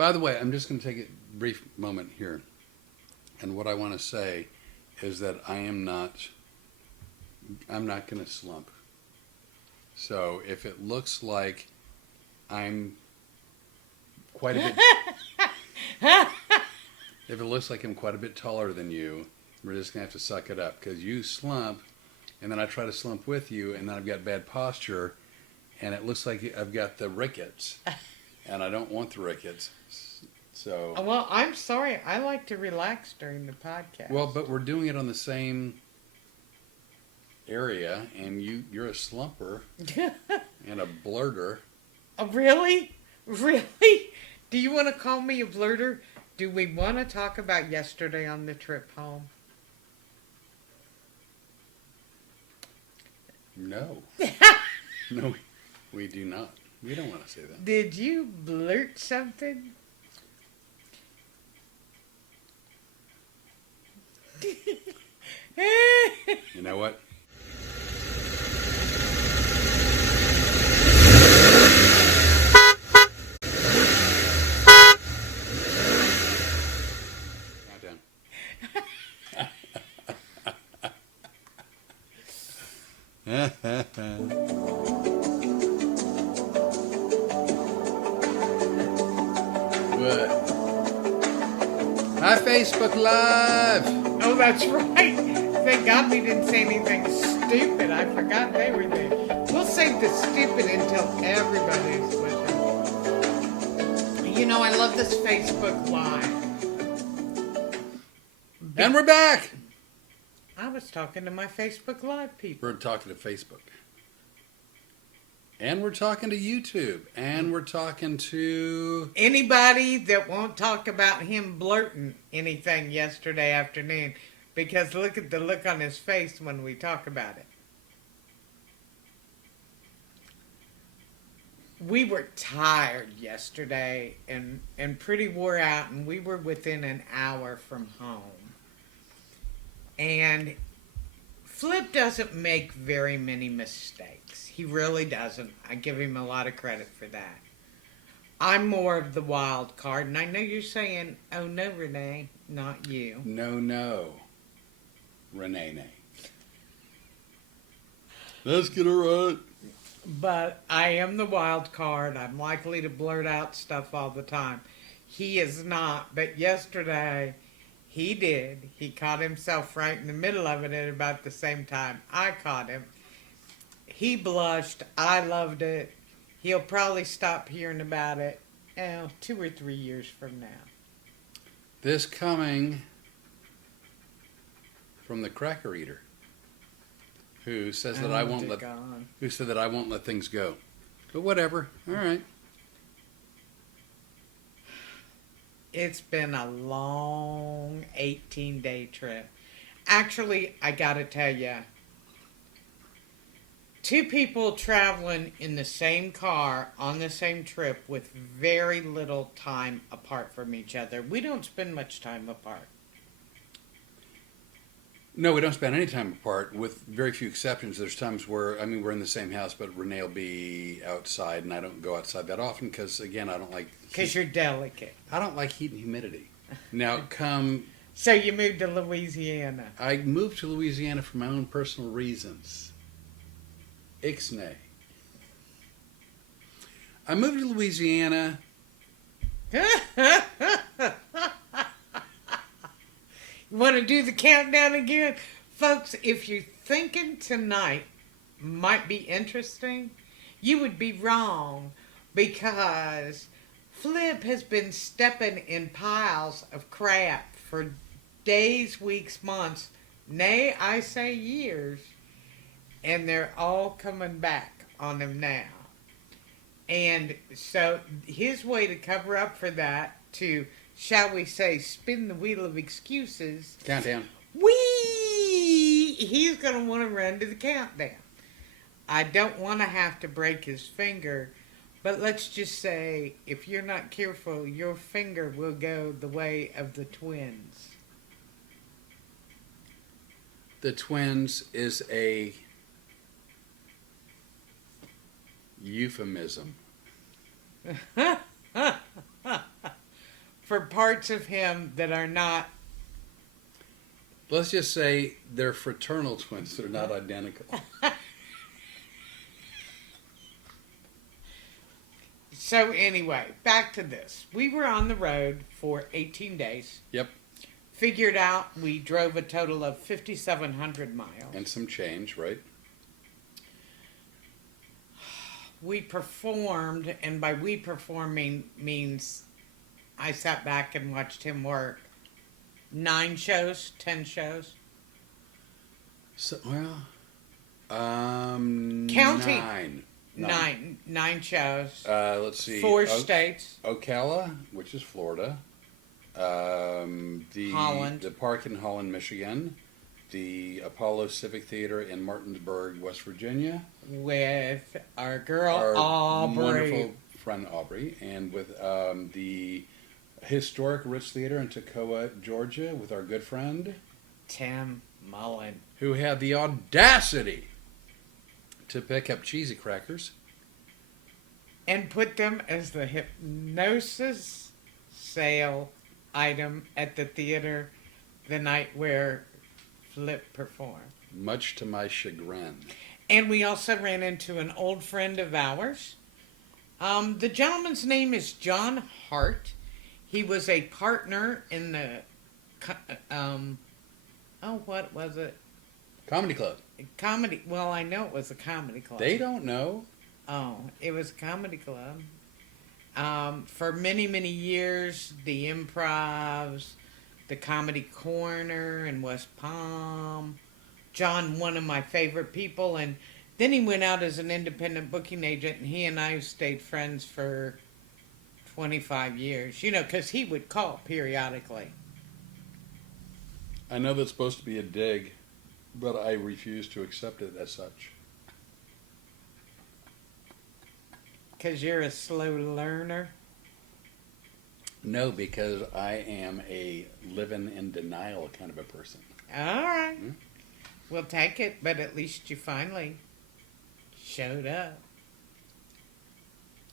By the way, I'm just going to take a brief moment here. And what I want to say is that I'm not going to slump. So if it looks like I'm quite a bit, if it looks like I'm quite a bit taller than you, we're just going to have to suck it up because you slump and then I try to slump with you and then I've got bad posture and it looks like I've got the rickets and I don't want the rickets. So. Well, I'm sorry. I like to relax during the podcast. Well, but we're doing it on the same area, and you're a slumper and a blurter. Oh, really? Really? Do you want to call me a blurter? Do we want to talk about yesterday on the trip home? No. No, we do not. We don't want to say that. Did you blurt something? You know what? Countdown. What? Hi, Facebook Live. Oh, that's right. Thank God we didn't say anything stupid. I forgot they were there. We'll save the stupid until everybody's with us. You know, I love this Facebook Live. And we're back. I was talking to my Facebook Live people. We're talking to Facebook. And we're talking to YouTube. And we're talking to... Anybody that won't talk about him blurting anything yesterday afternoon. Because look at the look on his face when we talk about it. We were tired yesterday and pretty wore out, and we were within an hour from home. And Flip doesn't make very many mistakes. He really doesn't. I give him a lot of credit for that. I'm more of the wild card, and I know you're saying, oh no, Rene'nay, not you. No. Rene'nay. Let's get it right. But I am the wild card. I'm likely to blurt out stuff all the time. He is not. But yesterday, he did. He caught himself right in the middle of it at about the same time I caught him. He blushed. I loved it. He'll probably stop hearing about it 2 or 3 years from now. This coming from the Cracker Eater, who says that I won't let things go. But whatever. All right. It's been a long 18-day trip. Actually, I gotta tell you, 2 people traveling in the same car on the same trip with very little time apart from each other. We don't spend much time apart. No, we don't spend any time apart, with very few exceptions. There's times where, we're in the same house, but Rene'nay will be outside, and I don't go outside that often because, again, I don't like... Because you're delicate. I don't like heat and humidity. Now, So you moved to Louisiana. I moved to Louisiana for my own personal reasons. Ixnay. I moved to Louisiana... You want to do the countdown again? Folks, if you're thinking tonight might be interesting, you would be wrong because Flip has been stepping in piles of crap for days, weeks, months, nay, I say years, and they're all coming back on him now. And so his way to cover up for that, to, shall we say, spin the wheel of excuses. Countdown. He's going to want to run to the countdown. I don't want to have to break his finger, but let's just say, if you're not careful, your finger will go the way of the twins. The twins is a euphemism. for parts of him that are not. Let's just say they're fraternal twins. They're not identical. So anyway, back to this. We were on the road for 18 days. Yep. Figured out we drove a total of 5,700 miles. And some change, right? We performed, and by we performing means I sat back and watched him work 9 shows, 10 shows. So, well, Counting. 9 shows. Let's see. 4 states. Ocala, which is Florida. Holland. The park in Holland, Michigan. The Apollo Civic Theater in Martinsburg, West Virginia. With our girl, Our Aubrey. wonderful friend Aubrey. And with the Historic Ritz Theater in Toccoa, Georgia, with our good friend Tim Mullen. who had the audacity to pick up cheesy crackers. And put them as the hypnosis sale item at the theater the night where Flip performed. Much to my chagrin. And we also ran into an old friend of ours. The gentleman's name is John Hart. He was a partner in the, what was it? Comedy Club. Comedy. Well, I know it was a comedy club. They don't know. Oh, it was a comedy club. For many, many years, the Improvs, the Comedy Corner in West Palm. John, one of my favorite people, and then he went out as an independent booking agent, and he and I stayed friends for 25 years. You know, because he would call periodically. I know that's supposed to be a dig, but I refuse to accept it as such. Because you're a slow learner. No, because I am a living in denial kind of a person. All right. We'll take it, but at least you finally showed up.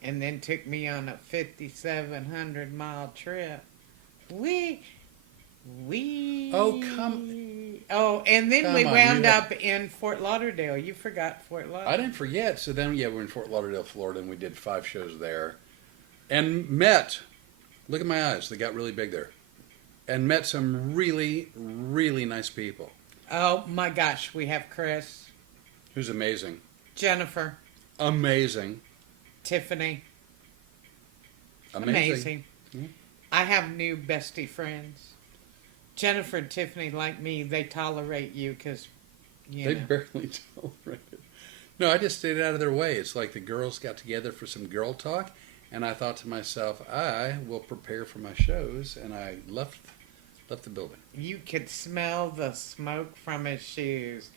And then took me on a 5,700 mile trip. Oh, come. Oh, and then Come we on, wound you up in Fort Lauderdale. You forgot Fort Lauderdale. I didn't forget. So then, yeah, we're in Fort Lauderdale, Florida, and we did 5 shows there. And met, look at my eyes, they got really big there. And met some really, really nice people. Oh my gosh, we have Chris, Who's amazing. Jennifer, Amazing. Tiffany. Amazing. Mhm. I have new bestie friends. Jennifer and Tiffany, like me, they tolerate you because, They barely tolerate it. No, I just stayed out of their way. It's like the girls got together for some girl talk, and I thought to myself, I will prepare for my shows, and I left the building. You could smell the smoke from his shoes.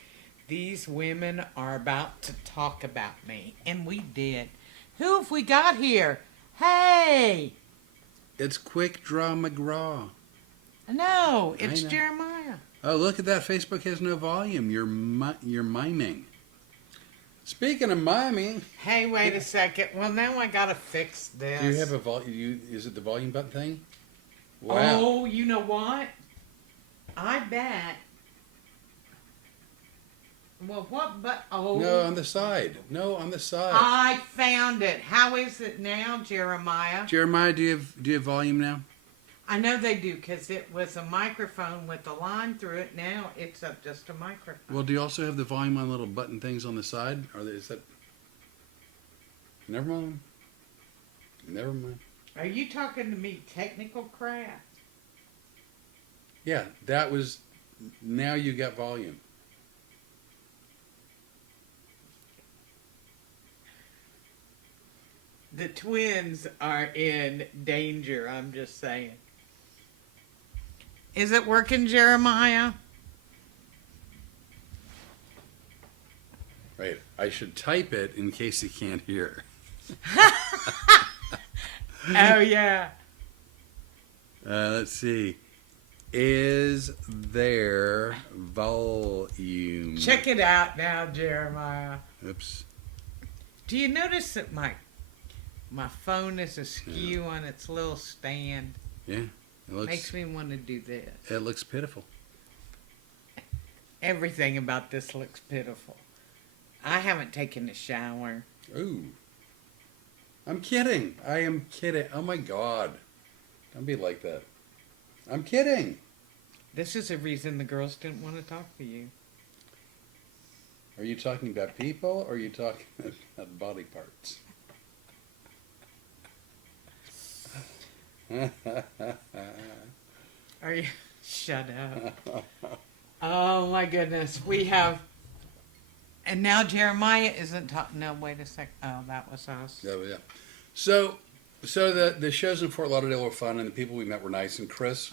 These women are about to talk about me. And we did. Who have we got here? Hey! It's Quick Draw McGraw. No, it's I know. Jeremiah. Oh, look at that. Facebook has no volume. You're miming. Speaking of miming, Hey, wait a second. Well, now I gotta fix this. do you have a volume? Is it the volume button thing? Wow. Oh, you know what? I bet. Well, what? But No, on the side. No, on the side. I found it. How is it now, Jeremiah? Jeremiah, do you have volume now? I know they do because it was a microphone with a line through it. Now it's just a microphone. Well, do you also have the volume on little button things on the side? Is that? Never mind. Never mind. Are you talking to me technical crap? Yeah, that was. Now you got volume. The twins are in danger, I'm just saying. Is it working, Jeremiah? Right. I should type it in case you can't hear. Oh, yeah. Let's see. Is there volume? Check it out now, Jeremiah. Oops. Do you notice that my phone is askew on its little stand? Yeah, it looks. Makes me want to do this. It looks pitiful. Everything about this looks pitiful. I haven't taken a shower. Ooh. I'm kidding. I am kidding. Oh my God. Don't be like that. I'm kidding. This is the reason the girls didn't want to talk to you. Are you talking about people or are you talking about body parts? Are you? Shut up. Oh my goodness. We have. And now Jeremiah isn't talking. No, wait a sec. Oh, that was us. Oh, yeah. So the shows in Fort Lauderdale were fun and the people we met were nice. And Chris,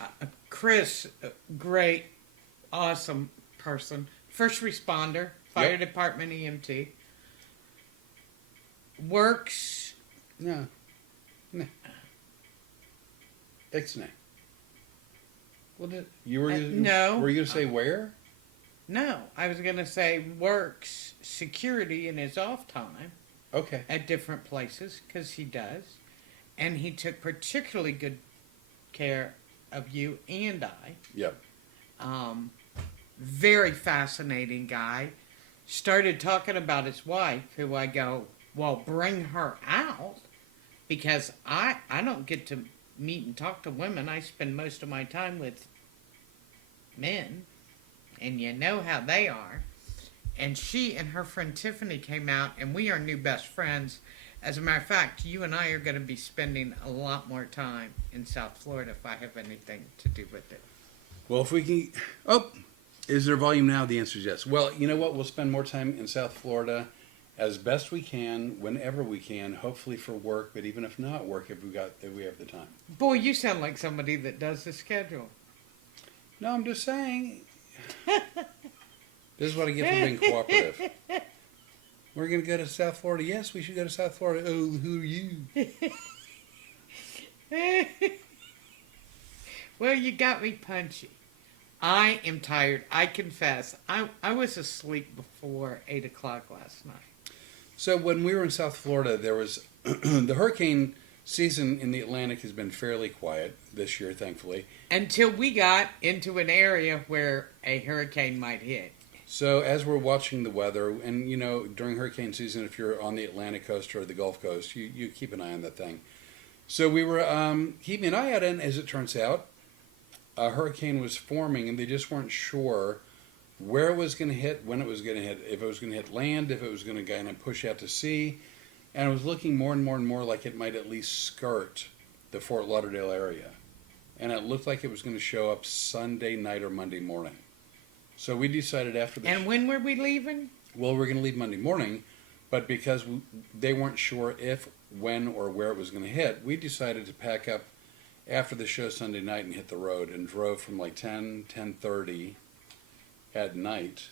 Chris, great, awesome person. First responder, fire Yep. department EMT. Works. no. Ixnay. What did, You were no. Were you gonna say where? no, I was going to say works security in his off time Okay. at different places, because he does. And he took particularly good care of you and I. Yep. Very fascinating guy. Started talking about his wife, who I go, well, bring her out, because I don't get to meet and talk to women. I spend most of my time with men, and you know how they are. And she and her friend Tiffany came out, and we are new best friends. As a matter of fact, you and I are going to be spending a lot more time in South Florida if I have anything to do with it. Well, if we can. Oh, is there volume now? The answer is yes. Well, you know what? We'll spend more time in South Florida as best we can, whenever we can. Hopefully for work, but even if not work, if we have the time. Boy, you sound like somebody that does the schedule. No, I'm just saying. This is what I get from being cooperative. We're going to go to South Florida. Yes, we should go to South Florida. Oh, who are you? Well, you got me punchy. I am tired. I confess. I was asleep before 8 o'clock last night. So when we were in South Florida, there was the hurricane season in the Atlantic has been fairly quiet this year, thankfully. Until we got into an area where a hurricane might hit. So as we're watching the weather, and you know, during hurricane season, if you're on the Atlantic coast or the Gulf Coast, you keep an eye on that thing. So we were keeping an eye on it, and as it turns out, a hurricane was forming, and they just weren't sure where it was going to hit, when it was going to hit, if it was going to hit land, if it was going to kind of push out to sea. And it was looking more and more and more like it might at least skirt the Fort Lauderdale area. And it looked like it was going to show up Sunday night or Monday morning. So we decided after the... And when were we leaving? Well, we're going to leave Monday morning, but because they weren't sure if, when, or where it was going to hit, we decided to pack up after the show Sunday night and hit the road, and drove from like 10:30 at night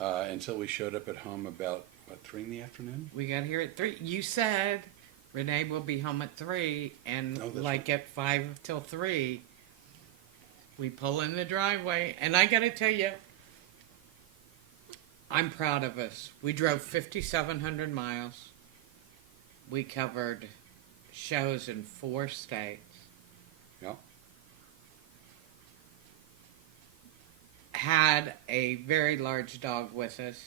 until we showed up at home about, 3 in the afternoon? We got here at 3. You said Rene'nay will be home at 3, and Oh, that's like at 5 till 3, we pull in the driveway. And I got to tell you, I'm proud of us. We drove 5,700 miles. We covered shows in 4 states. Yeah. Had a very large dog with us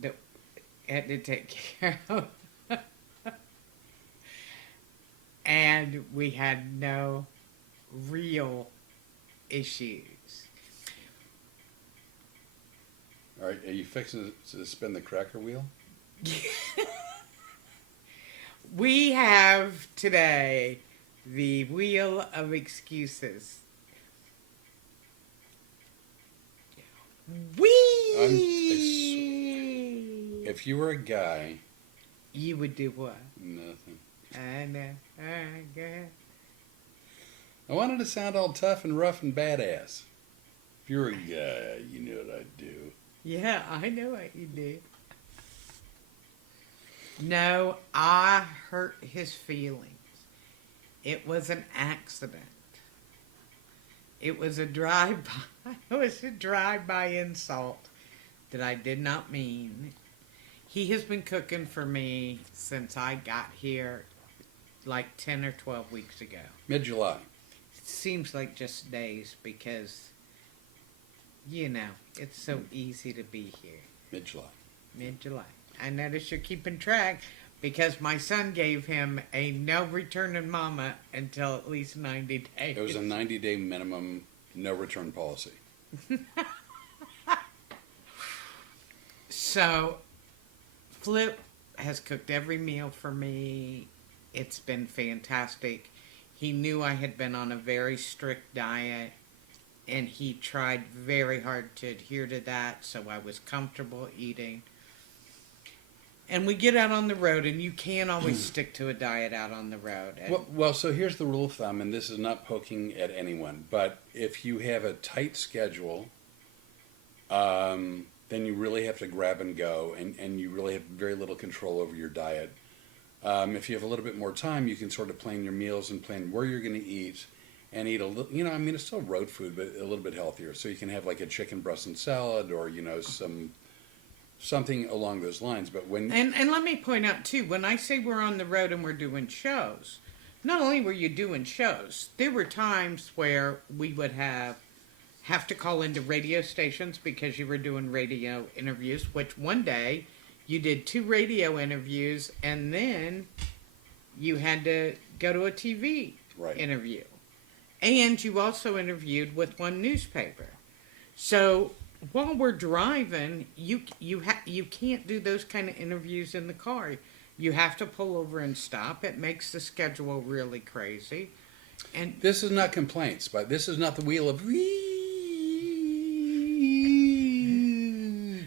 that had to take care of. And we had no real issues. All right, are you fixing to spin the cracker wheel? We have today the wheel of excuses. If you were a guy... You would do what? Nothing. I know. I guess. I wanted to sound all tough and rough and badass. If you were a guy, you know what I'd do. Yeah, I know what you did. No, I hurt his feelings. It was an accident. It was a drive-by. It was a drive-by insult that I did not mean. He has been cooking for me since I got here like 10 or 12 weeks ago. Mid-July. It seems like just days because, it's so easy to be here. Mid-July. Mid-July. I notice you're keeping track because my son gave him a no returning mama until at least 90 days. It was a 90-day minimum no return policy. So, Flip has cooked every meal for me. It's been fantastic. He knew I had been on a very strict diet, and he tried very hard to adhere to that, so I was comfortable eating. And we get out on the road, and you can't always stick to a diet out on the road. And Well, so here's the rule of thumb, and this is not poking at anyone, but if you have a tight schedule, then you really have to grab and go, and you really have very little control over your diet. If you have a little bit more time, you can sort of plan your meals and plan where you're going to eat, and eat a little, it's still road food, but a little bit healthier. So you can have like a chicken breast and salad, or, something along those lines. But when and let me point out too, when I say we're on the road and we're doing shows, not only were you doing shows, there were times where we would have to call into radio stations because you were doing radio interviews, which one day you did 2 radio interviews and then you had to go to a TV interview. And you also interviewed with one newspaper. So while we're driving, you can't do those kind of interviews in the car. You have to pull over and stop. It makes the schedule really crazy. And this is not complaints, but this is not the wheel of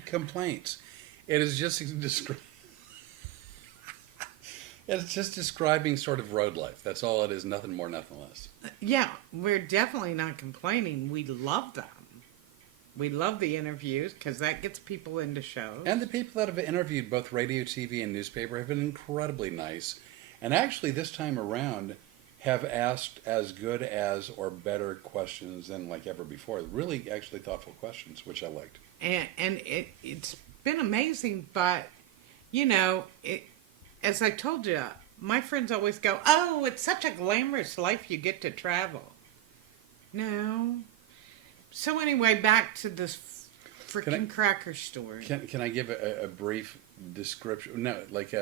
complaints. It is just it's just describing sort of road life. That's all it is. Nothing more, nothing less. Yeah, we're definitely not complaining. We love them. We love the interviews because that gets people into shows. And the people that have interviewed both radio, TV, and newspaper have been incredibly nice. And actually, this time around, have asked as good as or better questions than like ever before. Really, actually thoughtful questions, which I liked. And it's been amazing, but, as I told you, my friends always go, oh, it's such a glamorous life you get to travel. No. So anyway, back to this freaking cracker story. Can I give a brief description? No, like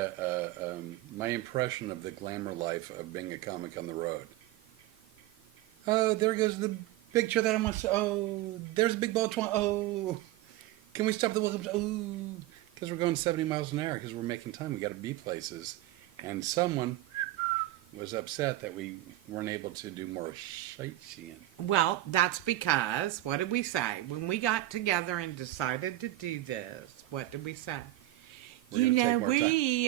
my impression of the glamour life of being a comic on the road. Oh, there goes the picture that I want to. Oh, there's a big ball of twine. Oh, can we stop the welcome? Oh, because we're going 70 miles an hour because we're making time. We got to be places, and someone was upset that we weren't able to do more sightseeing. Well, that's because, what did we say? When we got together and decided to do this, what did we say? We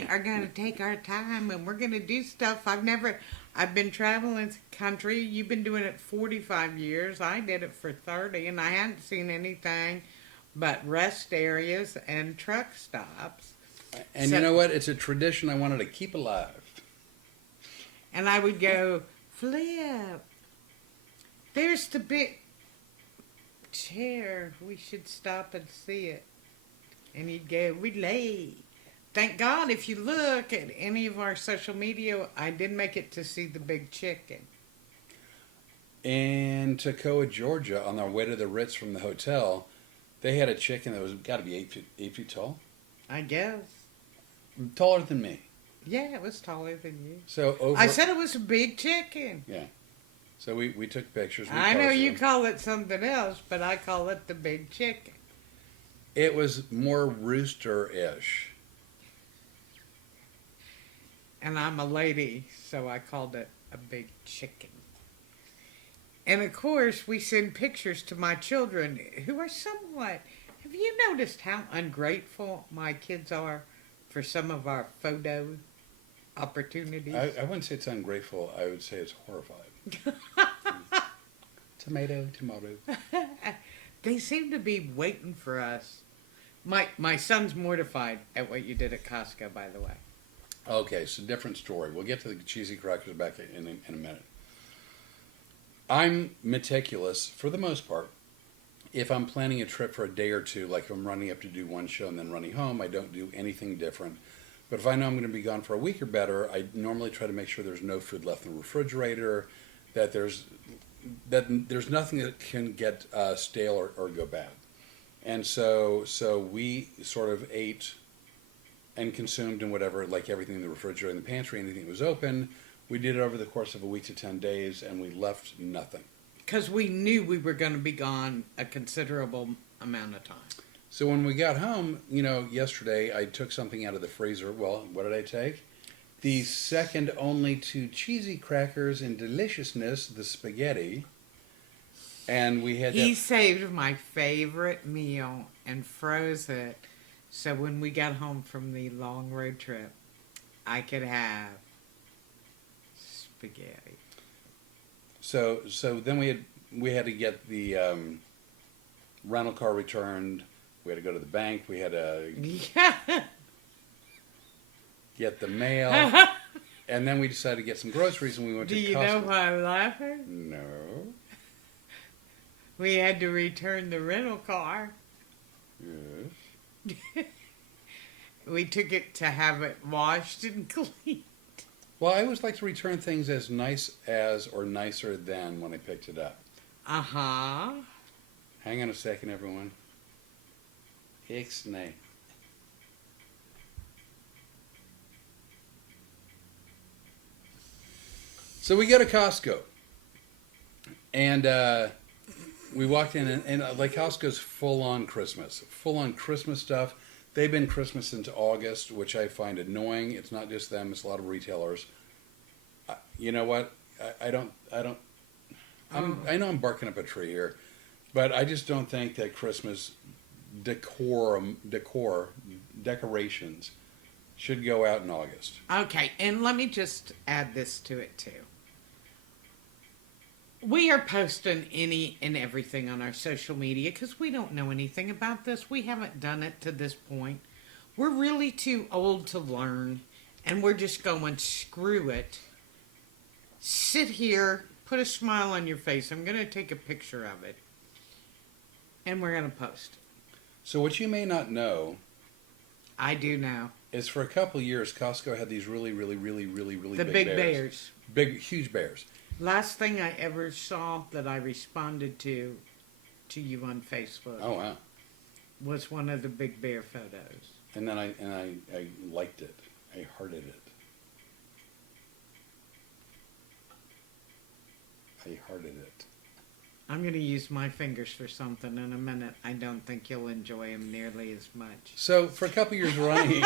are going to take our time and we're going to do stuff. I've been traveling the country. You've been doing it 45 years. I did it for 30 and I hadn't seen anything but rest areas and truck stops. And so, you know what? It's a tradition I wanted to keep alive. And I would go, Flip, there's the big chair. We should stop and see it. And he'd go, we late. Thank God, if you look at any of our social media, I did make it to see the big chicken. In Toccoa, Georgia, on our way to the Ritz from the hotel, they had a chicken that was got to be 8 feet tall. I guess. Taller than me. Yeah, it was taller than you. So I said it was a big chicken. Yeah. So we took pictures. I know you call it something else, but I call it the big chicken. It was more rooster-ish. And I'm a lady, so I called it a big chicken. And of course, we send pictures to my children who are somewhat... Have you noticed how ungrateful my kids are for some of our photo opportunities? I wouldn't say it's ungrateful. I would say it's horrified. Tomato. They seem to be waiting for us. My son's mortified at what you did at Costco, by the way. Okay, so different story. We'll get to the cheesy crackers back in a minute. I'm meticulous, for the most part. If I'm planning a trip for a day or two, like if I'm running up to do one show and then running home, I don't do anything different. But if I know I'm going to be gone for a week or better, I normally try to make sure there's no food left in the refrigerator, that there's nothing that can get stale or go bad. And so we sort of ate and consumed and whatever, like everything in the refrigerator and the pantry, anything that was open. We did it over the course of a week to 10 days, and we left nothing. Because we knew we were going to be gone a considerable amount of time. So when we got home, yesterday I took something out of the freezer. Well, what did I take? The second only to cheesy crackers in deliciousness, the spaghetti. And we had He saved my favorite meal and froze it so when we got home from the long road trip, I could have spaghetti. So then we had to get the rental car returned. We had to go to the bank. We had to get the mail. And then we decided to get some groceries, and we went to Costco. Do you know why I'm laughing? No. We had to return the rental car. Yes. We took it to have it washed and cleaned. Well, I always like to return things as nice as or nicer than when I picked it up. Uh-huh. Hang on a second, everyone. Rene'nay. So we go to Costco, and we walked in, and like Costco's full on Christmas stuff. They've been Christmas since August, which I find annoying. It's not just them; it's a lot of retailers. You know what? I know I'm barking up a tree here, but I just don't think that Christmas decorations should go out in August. Okay, and let me just add this to it too. We are posting any and everything on our social media because we don't know anything about this. We haven't done it to this point. We're really too old to learn, and we're just going, screw it. Sit here, put a smile on your face. I'm going to take a picture of it, and we're going to post it. So what you may not know, I do now. is for a couple of years, Costco had these really The big bears. Big, huge bears. Last thing I ever saw that I responded to you on Facebook. Oh, wow. Was one of the big bear photos. And then I liked it. I hearted it. I hearted it. I'm going to use my fingers for something in a minute. I don't think you'll enjoy them nearly as much. So for a couple years running,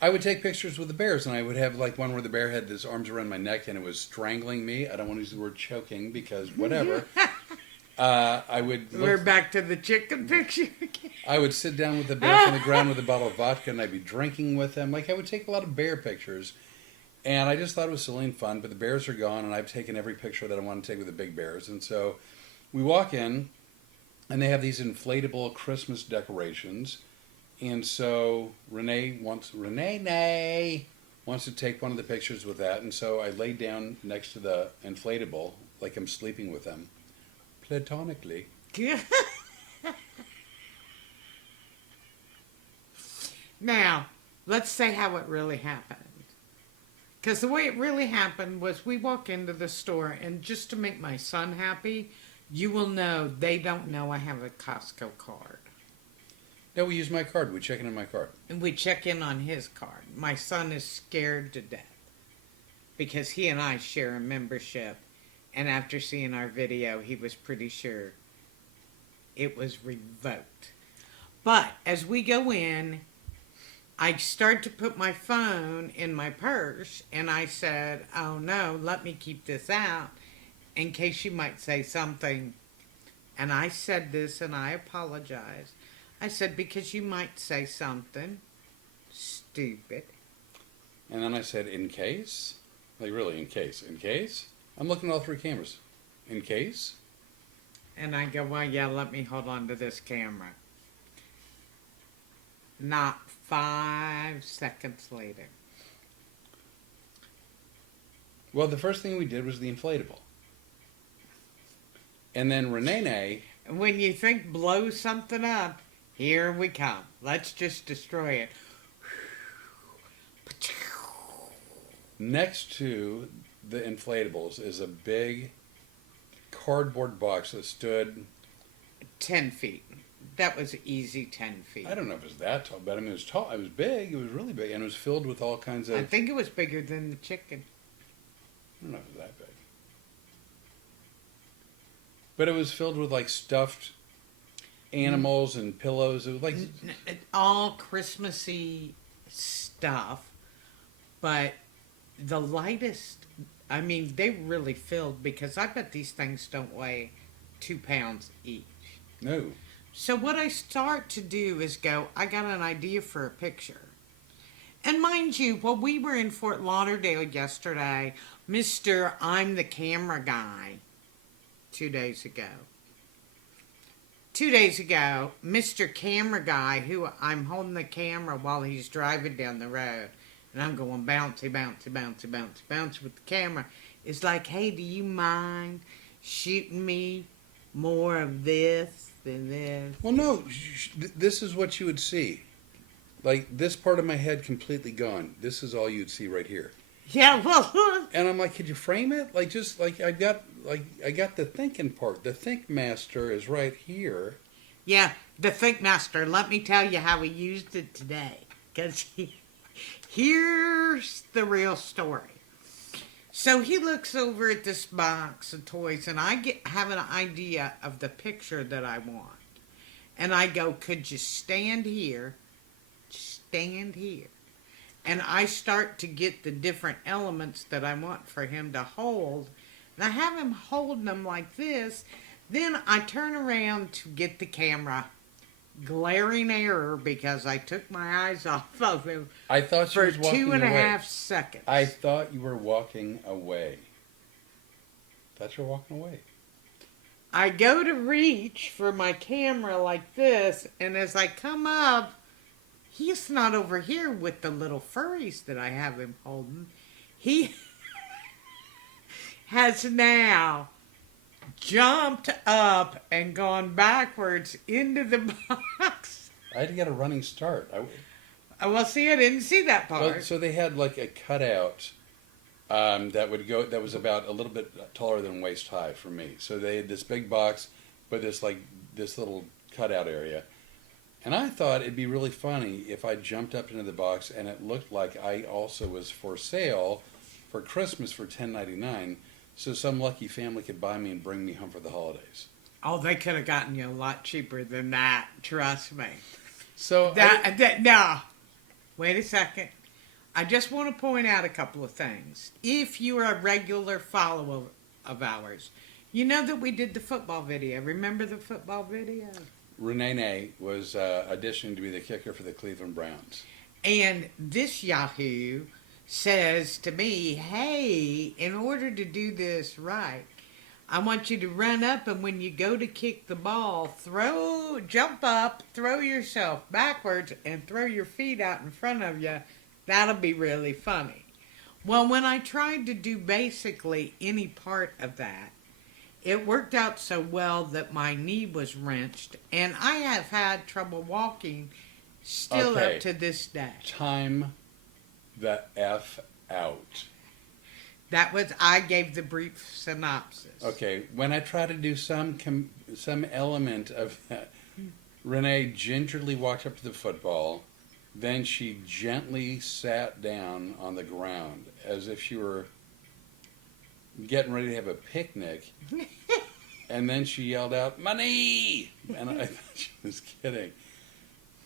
I would take pictures with the bears, and I would have like one where the bear had his arms around my neck and it was strangling me. I don't want to use the word choking because whatever. I would. We're back to the chicken picture again. I would sit down with the bears on the ground with a bottle of vodka, and I'd be drinking with them. Like I would take a lot of bear pictures, and I just thought it was silly and fun. But the bears are gone, and I've taken every picture that I want to take with the big bears. And so we walk in, and they have these inflatable Christmas decorations. And so Rene'nay wants to take one of the pictures with that. And so I laid down next to the inflatable, like I'm sleeping with them, platonically. Now, let's say how it really happened. Because the way it really happened was we walk into the store, and just to make my son happy, you will know they don't know I have a Costco card. No, we use my card. We check in on my card. And we check in on his card. My son is scared to death because he and I share a membership. And after seeing our video, he was pretty sure it was revoked. But as we go in, I start to put my phone in my purse. And I said, oh no, let me keep this out in case you might say something. And I said this, and I apologize. I said, because you might say something stupid. And then I said, in case? Like, really, in case? In case? I'm looking at all three cameras. In case? And I go, well, yeah, let me hold on to this camera. Not 5 seconds later. Well, the first thing we did was the inflatable. And then Rene'nay... When you think blow something up, here we come. Let's just destroy it. Next to the inflatables is a big cardboard box that stood, 10 feet. That was easy 10 feet. I don't know if it was that tall, but I mean, it was tall. It was big. It was really big. And it was filled with all kinds of, I think it was bigger than the chicken. I don't know if it was that big. But it was filled with like stuffed animals and pillows. It was like All Christmassy stuff, but the lightest, I mean, they really filled, because I bet these things don't weigh 2 pounds each. no. So what I start to do is go, I got an idea for a picture. And mind you, while we were in Fort Lauderdale yesterday, Mr. I'm the camera guy, 2 days ago. 2 days ago, Mr. Camera Guy, who I'm holding the camera while he's driving down the road, and I'm going bouncy, bouncy, bouncy, bouncy, bouncy with the camera, is like, hey, do you mind shooting me more of this than this? Well, no. This is what you would see. Like this part of my head completely gone. This is all you'd see right here. Yeah, well, And I'm like, could you frame it? Like just like I got the thinking part. The think master is right here. yeah, the Think Master, let me tell you how he used it today. Because here's the real story. So he looks over at this box of toys, and I have an idea of the picture that I want. And I go, could you stand here? Stand here. And I start to get the different elements that I want for him to hold. And I have him holding them like this. Then I turn around to get the camera. Glaring error, because I took my eyes off of him I thought she for was walking 2.5 away. seconds. I thought you were walking away. Thought you were walking away. I go to reach for my camera like this, and as I come up, he's not over here with the little furries that I have him holding. He has now jumped up and gone backwards into the box. I had to get a running start. Well, see, I didn't see that part. Well, so they had like a cutout that would go. That was about a little bit taller than waist high for me. So they had this big box, but this little cutout area. And I thought it'd be really funny if I jumped up into the box and it looked like I also was for sale for Christmas for $10.99, so some lucky family could buy me and bring me home for the holidays. Oh, they could have gotten you a lot cheaper than that. Trust me. So No. Wait a second. I just want to point out a couple of things. If you are a regular follower of ours, you know that we did the football video. Remember the football video? Rene'nay was auditioning to be the kicker for the Cleveland Browns. And this Yahoo says to me, hey, in order to do this right, I want you to run up, and when you go to kick the ball, jump up, throw yourself backwards, and throw your feet out in front of you. That'll be really funny. Well, when I tried to do basically any part of that, it worked out so well that my knee was wrenched, and I have had trouble walking still Okay. up to this day. Time the F out. I gave the brief synopsis. Okay, when I try to do some element of that, Renee gingerly walked up to the football, then she gently sat down on the ground as if she were getting ready to have a picnic, and then she yelled out, "My knee!" And I thought she was kidding.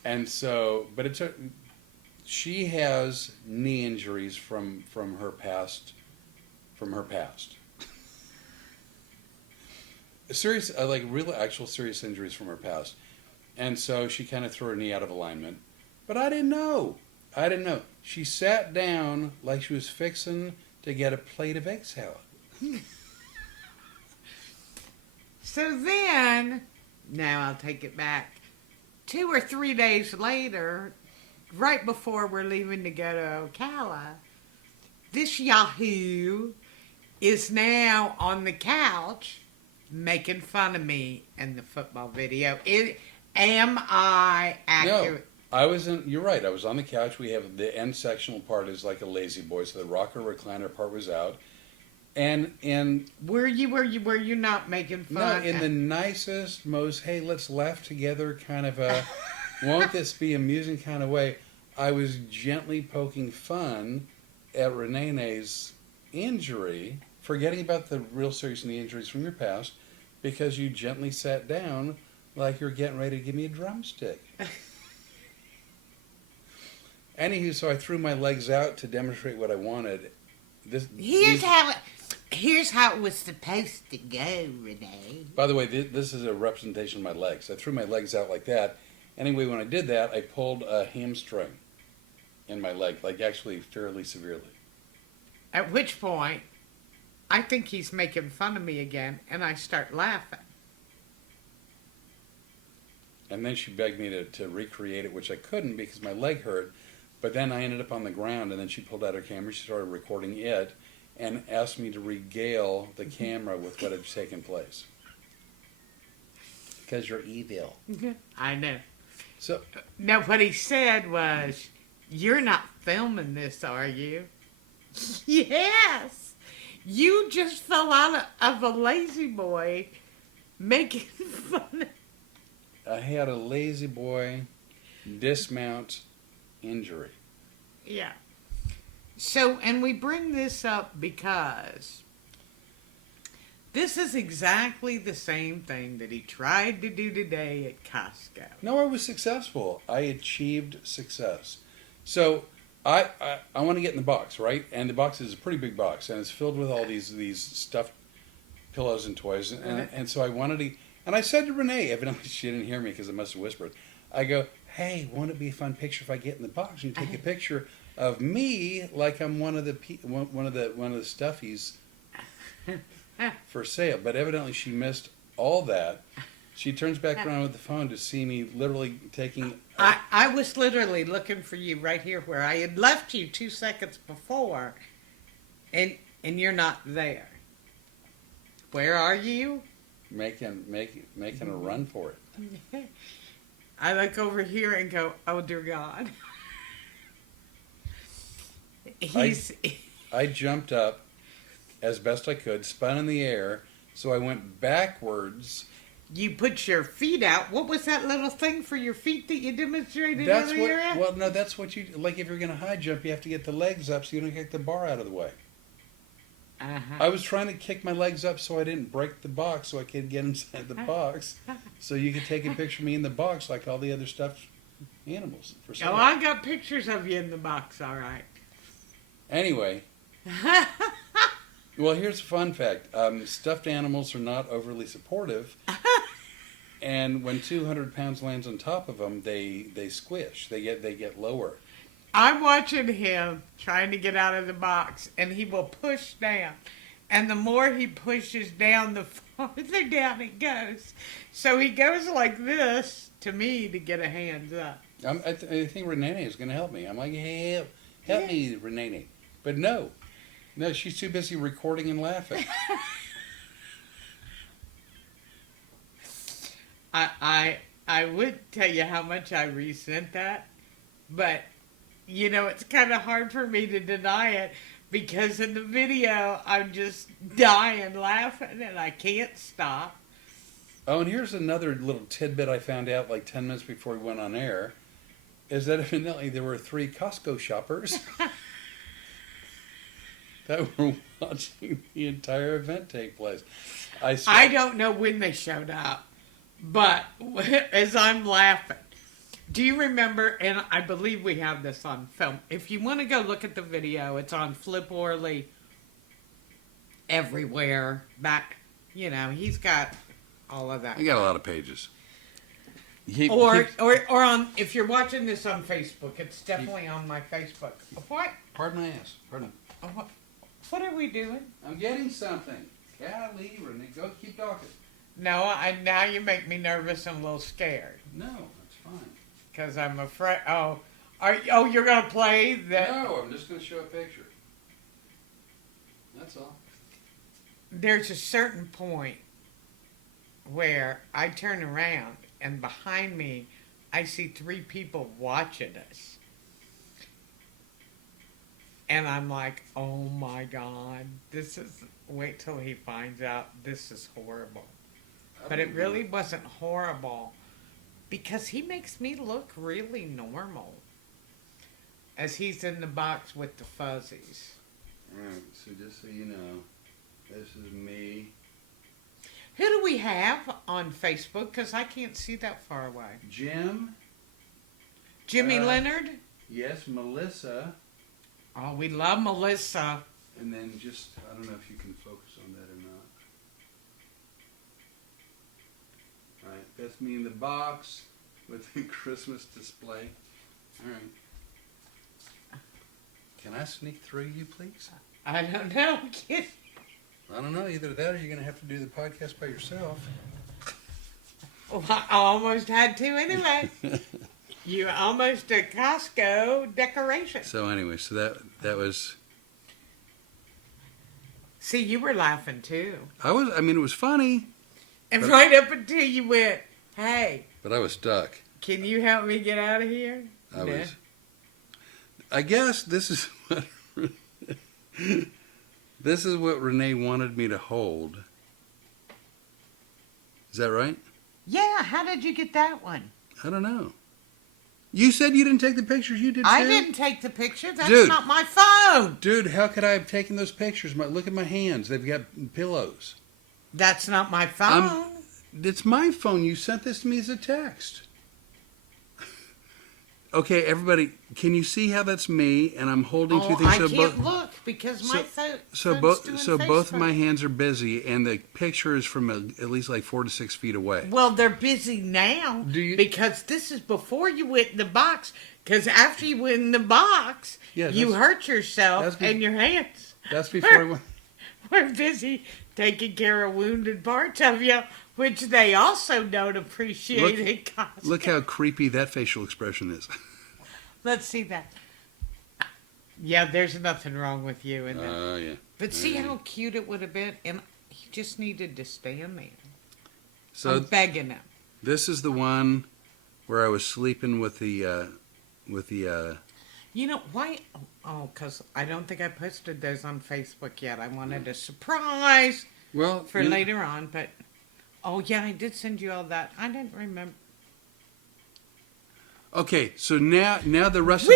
And so, but it took. She has knee injuries from her past. From her past. Serious, like real, actual serious injuries from her past. And so she kind of threw her knee out of alignment. But I didn't know. She sat down like she was fixing to get a plate of egg salad. So then, now I'll take it back. 2 or 3 days later, right before we're leaving to go to Ocala, this Yahoo is now on the couch making fun of me in the football video. Am I accurate? You're right. I was on the couch. We have the end sectional part is like a lazy boy, so the rocker recliner part was out. And Were you not making no, fun? in the nicest, most, hey, let's laugh together kind of a, won't this be amusing kind of way, I was gently poking fun at Rene'nay's injury, forgetting about the real serious knee injuries from your past, because you gently sat down like you're getting ready to give me a drumstick. Anywho, so I threw my legs out to demonstrate what I wanted. Here's how it was supposed to go, Renee. By the way, this is a representation of my legs. I threw my legs out like that. Anyway, when I did that, I pulled a hamstring in my leg, like actually fairly severely. At which point, I think he's making fun of me again, and I start laughing. And then she begged me to recreate it, which I couldn't because my leg hurt. But then I ended up on the ground, and then she pulled out her camera. She started recording it and asked me to regale the camera with what had taken place. Because you're evil. I know. So Now, what he said was, "You're not filming this, are you?" Yes. You just fell out of a lazy boy making fun of... I had a lazy boy dismount injury. Yeah. So, and we bring this up because this is exactly the same thing that he tried to do today at Costco. No, I was successful. I achieved success. So I want to get in the box, right? And the box is a pretty big box, and it's filled with all these stuffed pillows and toys. And so I wanted to, and I said to Renee, evidently she didn't hear me because I must have whispered. I go, hey, won't it be a fun picture if I get in the box and you take a picture of me like I'm one of the stuffies for sale? But evidently she missed all that. She turns back around with the phone to see me literally taking... I was literally looking for you right here where I had left you 2 seconds before, and you're not there. Where are you? Making a run for it. I look over here and go, oh dear God. I jumped up as best I could, spun in the air, so I went backwards. You put your feet out. What was that little thing for your feet that you demonstrated earlier? Well, no, that's what you, like if you're going to high jump, you have to get the legs up so you don't get the bar out of the way. Uh-huh. I was trying to kick my legs up so I didn't break the box so I could get inside the box so you could take a picture of me in the box like all the other stuffed animals. For sale. Oh, I got pictures of you in the box, all right. Anyway, well, here's a fun fact. Stuffed animals are not overly supportive, and when 200 pounds lands on top of them, they squish. They get lower. I'm watching him trying to get out of the box, and he will push down. And the more he pushes down, the farther down it goes. So he goes like this to me to get a hands up. I think Rene'nay is going to help me. I'm like, hey, help me, Rene'nay. But no, she's too busy recording and laughing. I would tell you how much I resent that, but you know, it's kind of hard for me to deny it because in the video I'm just dying laughing and I can't stop. Oh, and here's another little tidbit I found out like 10 minutes before we went on air, is that evidently there were 3 Costco shoppers that were watching the entire event take place. I don't know when they showed up, but as I'm laughing, do you remember, and I believe we have this on film, if you want to go look at the video, it's on Flip Orley everywhere. Back, you know, he's got all of that. He got a lot of pages. Or on, if you're watching this on Facebook, it's definitely on my Facebook. What? Pardon my ass. Pardon. What are we doing? I'm getting something. Golly, Renee, go keep talking. No, now you make me nervous and a little scared. No, that's fine. Because I'm afraid. You're gonna play that? No, I'm just gonna show a picture. That's all. There's a certain point where I turn around and behind me I see 3 people watching us. And I'm like, oh my God, wait till he finds out this is horrible. But it really wasn't horrible because he makes me look really normal as he's in the box with the fuzzies. Alright, so just so you know, this is me. Who do we have on Facebook? Because I can't see that far away. Jim. Jimmy Leonard? Yes, Melissa. Oh, we love Melissa. And then just, I don't know if you can focus on that or not. Alright, that's me in the box with the Christmas display. Alright. Can I sneak through you, please? I don't know. I don't know. Either that or you're going to have to do the podcast by yourself. Well, I almost had to anyway. You almost a Costco decoration. So anyway, so that was... See, you were laughing too. I mean, it was funny. And right up until you went, hey. But I was stuck. Can you help me get out of here? I guess this is what... This is what Rene'nay wanted me to hold. Is that right? Yeah, how did you get that one? I don't know. You said you didn't take the pictures. You did too. I didn't take the picture. That's not my phone. Dude, how could I have taken those pictures? Look at my hands. They've got pillows. That's not my phone. It's my phone. You sent this to me as a text. Okay, everybody, can you see how that's me? And I'm holding two things. I can't look because my phone. So both of my hands are busy, and the picture is from at least like 4 to 6 feet away. Well, they're busy now because this is before you went in the box. Because after you went in the box, you hurt yourself and your hands. That's before I went. We're busy taking care of wounded parts of you, which they also don't appreciate. Look how creepy that facial expression is. Let's see that. Yeah, there's nothing wrong with you in that. Oh, yeah. But see how cute it would have been? And he just needed to stand there. So I'm begging him. This is the one where I was sleeping with the... You know, why? Oh, because I don't think I posted those on Facebook yet. I wanted a surprise for later on, but... Oh, yeah, I did send you all that. I didn't remember. Okay, so now the rest of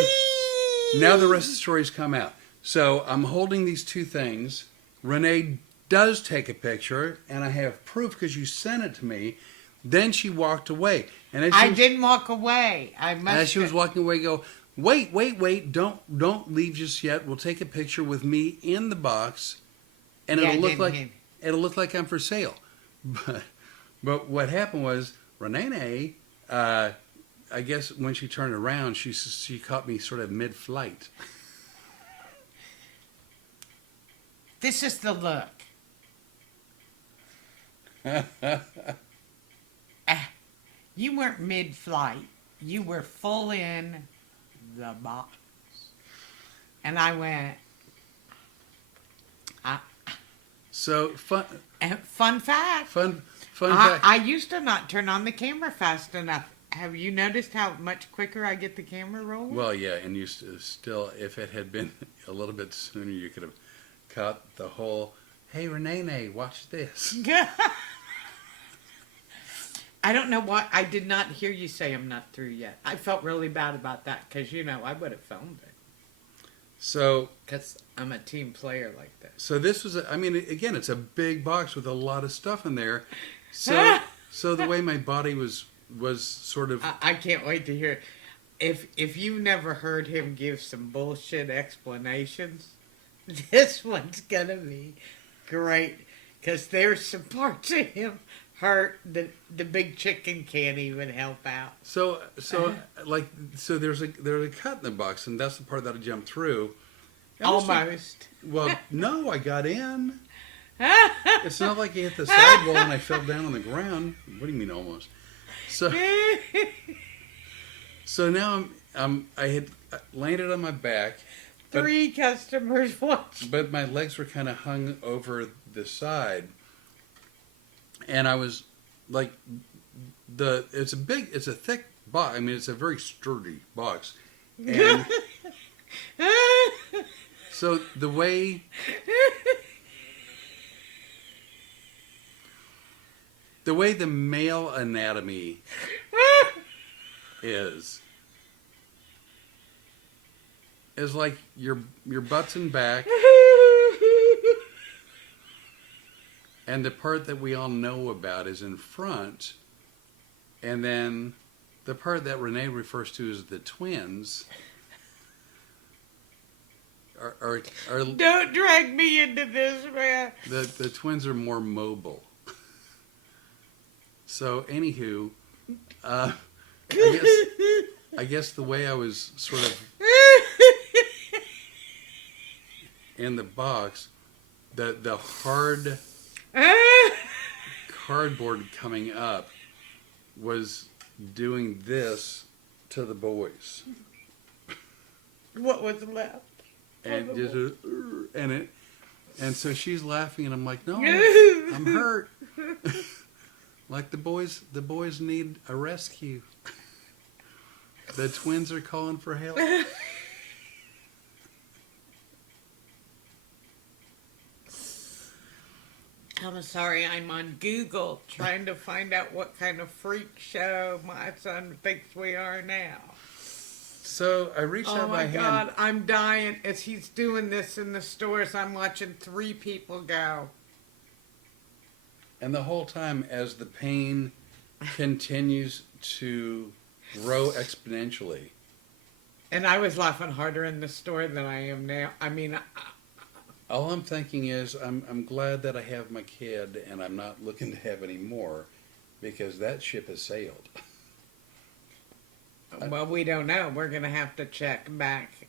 the stories come out. So I'm holding these two things. Rene'nay does take a picture, and I have proof because you sent it to me. Then she walked away. And I didn't walk away. As she was walking away, go, wait, don't leave just yet. We'll take a picture with me in the box, and it'll look like I'm for sale. But what happened was Rene'nay, I guess when she turned around, she caught me sort of mid-flight. This is the look. You weren't mid-flight. You were full in the box. And I went... So, fun fact. Fun fact. I used to not turn on the camera fast enough. Have you noticed how much quicker I get the camera rolling? Well, yeah, and you still, if it had been a little bit sooner, you could have caught the whole, hey, Rene'nay, watch this. I don't know why. I did not hear you say I'm not through yet. I felt really bad about that because, I would have filmed it. So, because I'm a team player like that. So this was, again, it's a big box with a lot of stuff in there. So the way my body was sort of... I can't wait to hear it. If you've never heard him give some bullshit explanations, this one's going to be great. Because there's some parts of him hurt that the big chicken can't even help out. So there's a cut in the box, and that's the part that I jumped through. Almost. Well, no, I got in. It's not like I hit the sidewall and I fell down on the ground. What do you mean almost? So now I had landed on my back. Three customers watched. But my legs were kind of hung over the side. And I was like, it's a thick box. I mean, it's a very sturdy box. And so the way the male anatomy is like your butt's in back, and the part that we all know about is in front, and then the part that Rene'nay refers to as the twins are Don't drag me into this, man. the twins are more mobile. So anywho, I guess the way I was sort of in the box, the hard cardboard coming up was doing this to the boys, What was left? and just and so she's laughing, and I'm like, no, I'm hurt. Like the boys need a rescue. The twins are calling for help. I'm sorry, I'm on Google trying to find out what kind of freak show my son thinks we are now. So I reached Oh out my my God, hand. I'm dying. As he's doing this in the stores, I'm watching 3 people go. And the whole time, as the pain continues to grow exponentially. And I was laughing harder in the store than I am now. I mean, All I'm thinking is I'm glad that I have my kid and I'm not looking to have any more, because that ship has sailed. well, we don't know. We're going to have to check back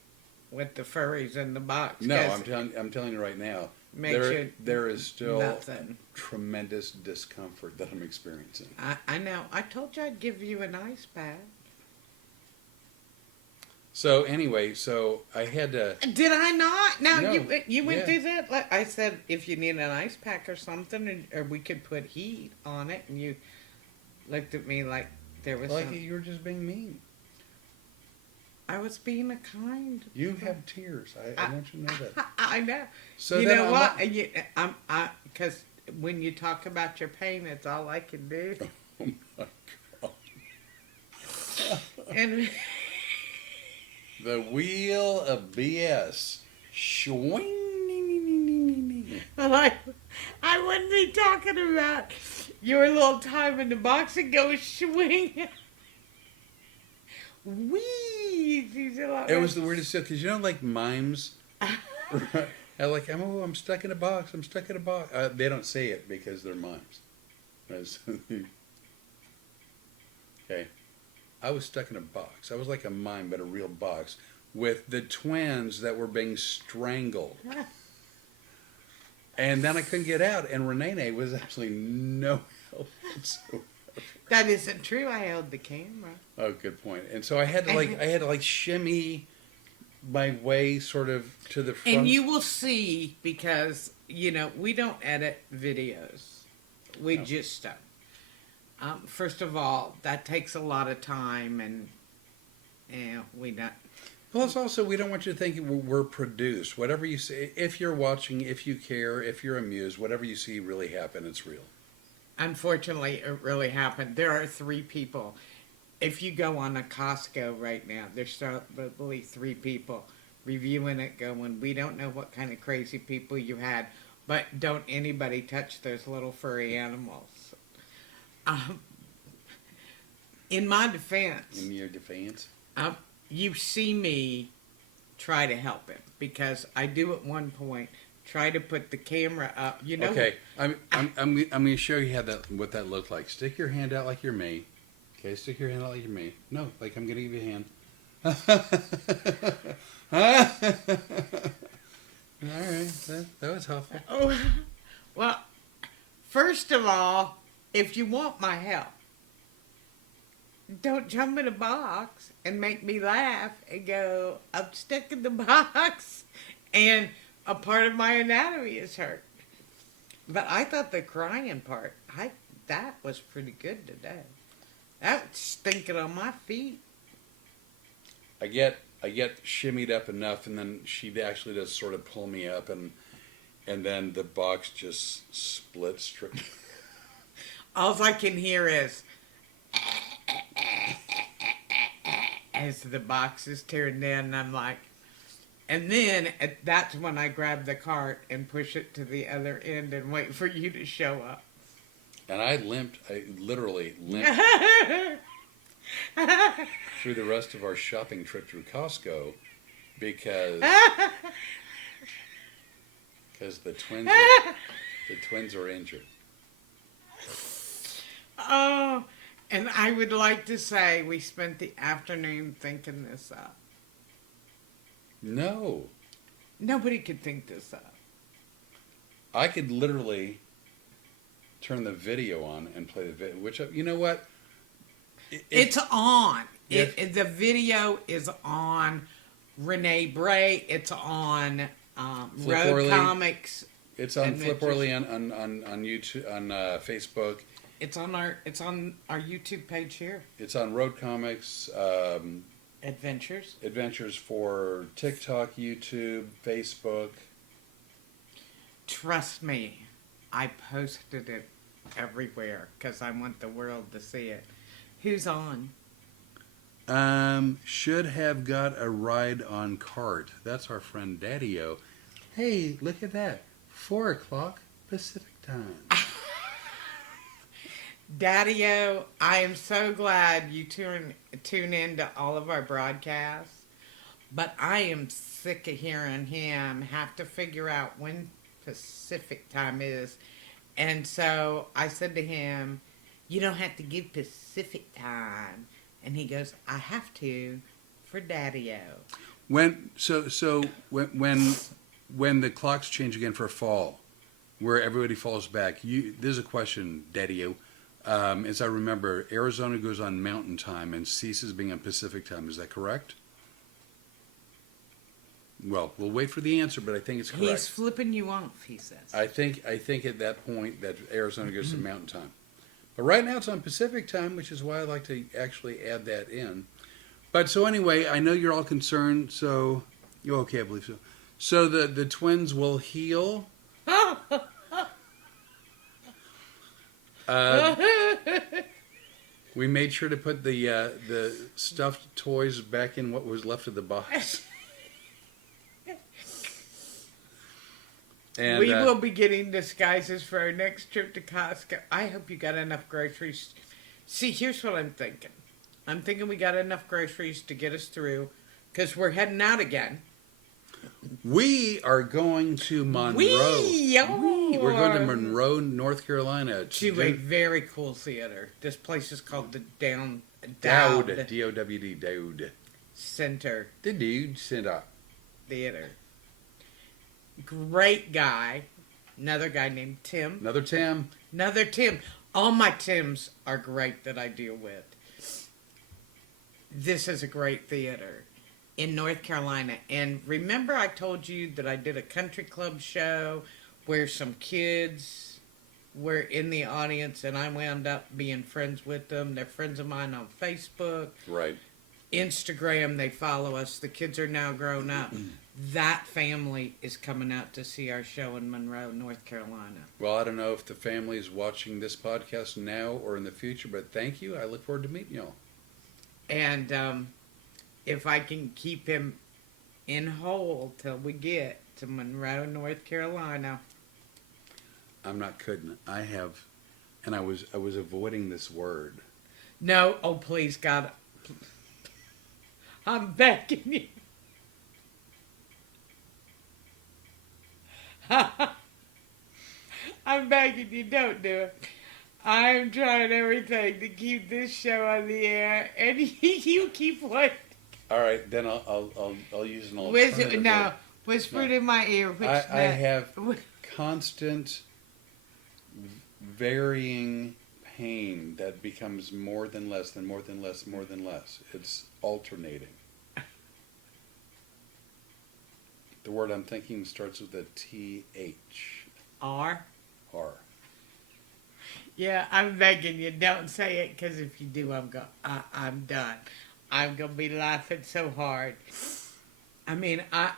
with the furries in the box. No, 'cause I'm telling you right now, makes you there is still nothing. tremendous discomfort that I'm experiencing. I know. I told you I'd give you an ice pack. So anyway, so I had to. Did I not? No, No. you went Yeah. through that. Like, I said if you need an ice pack or something, or we could put heat on it, and you looked at me like there was. Like some, you were just being mean. I was being a kind. You have tears. I want you to know that. I know. So you then know I'm what? not- Because when you talk about your pain, it's all I can do. Oh my God. And The wheel of BS. Swing. like, I wouldn't be talking about your little time in the box and go swing. Wee! It was the weirdest stuff, because you know, like mimes, right? I'm stuck in a box. I'm stuck in a box. They don't say it because they're mimes. Okay, I was stuck in a box. I was like a mime, but a real box with the twins that were being strangled. And then I couldn't get out, and Rene'nay was absolutely no help whatsoever. That isn't true. I held the camera. Oh, good point. And so I had to shimmy my way sort of to the front. And you will see, because, we don't edit videos. We No. just don't. First of all, that takes a lot of time, and we don't. Plus, also, we don't want you to think we're produced. Whatever you see, if you're watching, if you care, if you're amused, whatever you see really happen, it's real. Unfortunately, it really happened. There are 3 people. If you go on a Costco right now, there's probably 3 people reviewing it going, we don't know what kind of crazy people you had, but don't anybody touch those little furry animals. In my defense, In your defense. you see me try to help him, because I do at one point try to put the camera up. Okay, I'm going to show you what that looked like. Stick your hand out like you're me. Okay, stick your hand out like you're me. No, like I'm going to give you a hand. All right, that was helpful. Oh, well, first of all, if you want my help, don't jump in a box and make me laugh and go, I'm stuck in the box and a part of my anatomy is hurt. But I thought the crying part, that was pretty good today. That was stinking on my feet. I get shimmied up enough, and then she actually does sort of pull me up, and then the box just splits. All I can hear is as the box is tearing down, and I'm like, and then that's when I grab the cart and push it to the other end and wait for you to show up. And I literally limped through the rest of our shopping trip through Costco because the twins are injured. Oh, and I would like to say we spent the afternoon thinking this up. No, Nobody could think this up. I could literally turn the video on and play the video. Which, you know what? It's on. Yes. The video is on Rene'nay Bray. It's on Flip Road Orly. Comics. It's on Adventures. Flip Orly on YouTube, on Facebook. It's on our YouTube page here. It's on Road Comics. Adventures. Adventures for TikTok, YouTube, Facebook. Trust me, I posted it everywhere because I want the world to see it. Who's on? Should have got a ride on cart. That's our friend Daddy-O. Hey, look at that. 4 o'clock Pacific time. Daddy-O, I am so glad you tune into all of our broadcasts, but I am sick of hearing him have to figure out when Pacific time is. And so I said to him, you don't have to give Pacific time. And he goes, I have to for Daddy-O. When the clocks change again for fall, where everybody falls back, there's a question, Daddy-O. As I remember, Arizona goes on Mountain Time and ceases being on Pacific Time. Is that correct? Well, we'll wait for the answer, but I think it's correct. He's flipping you off, he says. I think at that point that Arizona goes to Mountain Time. But right now it's on Pacific Time, which is why I like to actually add that in. But so anyway, I know you're all concerned, so you're okay, I believe so. So the twins will heal. We made sure to put the stuffed toys back in what was left of the box. And, we will be getting disguises for our next trip to Costco. I hope you got enough groceries. See, here's what I'm thinking. I'm thinking we got enough groceries to get us through, because we're heading out again. We are going to Monroe. We're going to Monroe, North Carolina. To a very cool theater. This place is called the Dowd. D-O-W-D, Dowd. Center The Dude Center. Theater. Great guy. Another guy named Tim. Another Tim. All my Tims are great that I deal with. This is a great theater in North Carolina. And remember I told you that I did a country club show where some kids were in the audience and I wound up being friends with them. They're friends of mine on Facebook. Right. Instagram, they follow us. The kids are now grown up. That family is coming out to see our show in Monroe, North Carolina. Well, I don't know if the family is watching this podcast now or in the future, but thank you. I look forward to meeting y'all. And if I can keep him in whole till we get to Monroe, North Carolina. I'm not kidding. I have, and I was avoiding this word. No, oh please, God. I'm begging you. I'm begging you, don't do it. I'm trying everything to keep this show on the air, and you keep what? All right, then I'll use an alternative. Whisper it in my ear. I have constant, varying pain that becomes more than less, than more than less, more than less. It's alternating. The word I'm thinking starts with a T-H. R. R. Yeah, I'm begging you, don't say it, because if you do, I'm done. I'm gonna be laughing so hard. I mean, I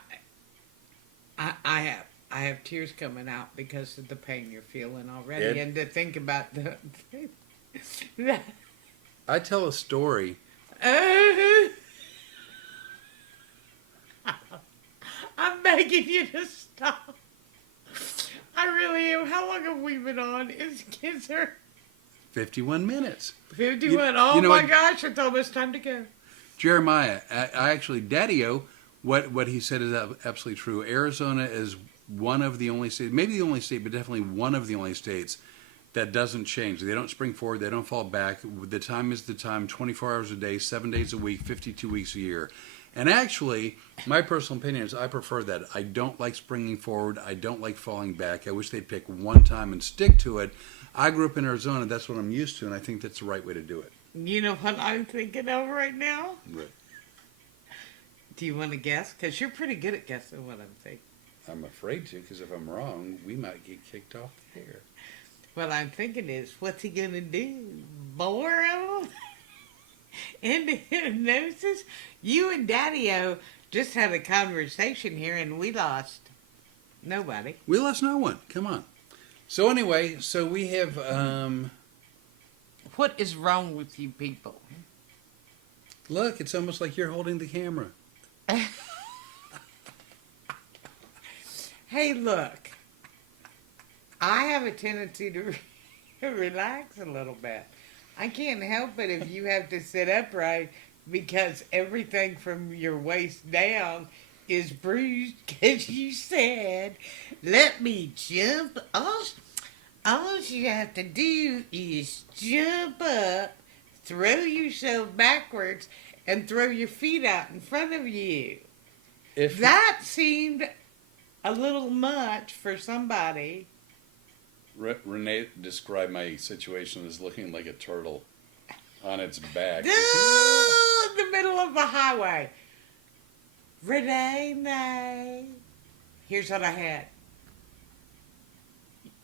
have tears coming out because of the pain you're feeling already, Ed? and to think about the. I tell a story. I'm begging you to stop. I really am. How long have we been on? Is there 51 minutes. 51? Oh you know my what? gosh, it's almost time to go. Jeremiah, I actually, Daddy-O, what he said is absolutely true. Arizona is one of the only states, maybe the only state, but definitely one of the only states that doesn't change. They don't spring forward. They don't fall back. The time is the time, 24 hours a day, 7 days a week, 52 weeks a year. And actually, my personal opinion is I prefer that. I don't like springing forward. I don't like falling back. I wish they'd pick one time and stick to it. I grew up in Arizona. That's what I'm used to, and I think that's the right way to do it. You know what I'm thinking of right now? Right. Do you want to guess? Because you're pretty good at guessing what I'm thinking. I'm afraid to, because if I'm wrong, we might get kicked off the air. What I'm thinking is, what's he gonna do? Bore him into hypnosis? You and Daddy-O just had a conversation here, and we lost nobody. We lost no one. Come on. So anyway, so we have. What is wrong with you people? Look, it's almost like you're holding the camera. Hey, look. I have a tendency to relax a little bit. I can't help it if you have to sit upright because everything from your waist down is bruised because you said, let me jump. All you have to do is jump up, throw yourself backwards, and throw your feet out in front of you. If That seemed a little much for somebody. Rene'nay described my situation as looking like a turtle on its back. Oh, in the middle of the highway. Rene'nay. Here's what I had.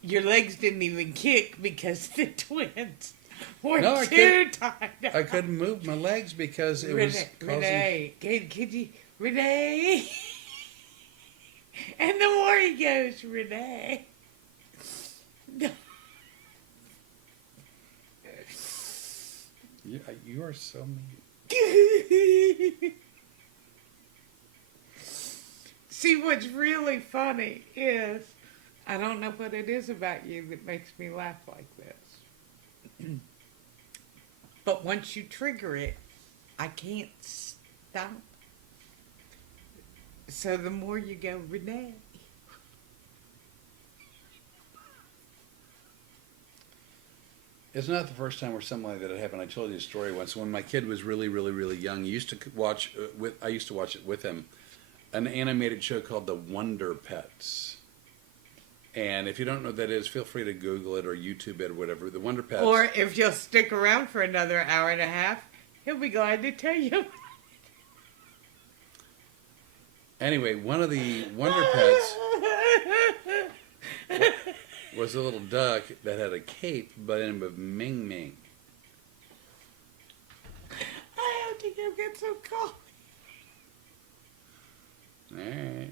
Your legs didn't even kick because the twins were No, too tired. I couldn't move my legs because it was causing... Rene'nay, could you, Rene'nay? And the more he goes, Rene'nay. You are so mean. See, what's really funny is I don't know what it is about you that makes me laugh like this. But once you trigger it, I can't stop. So the more you go, Rene'nay. It's not the first time where something like that had happened. I told you a story once. When my kid was really, really, really young, I used to watch it with him, an animated show called The Wonder Pets. And if you don't know what that is, feel free to Google it or YouTube it or whatever. The Wonder Pets. Or if you'll stick around for another hour and a half, he'll be glad to tell you. Anyway, one of the Wonder Pets was a little duck that had a cape by the name of Ming Ming. I have to go get some coffee. Hey.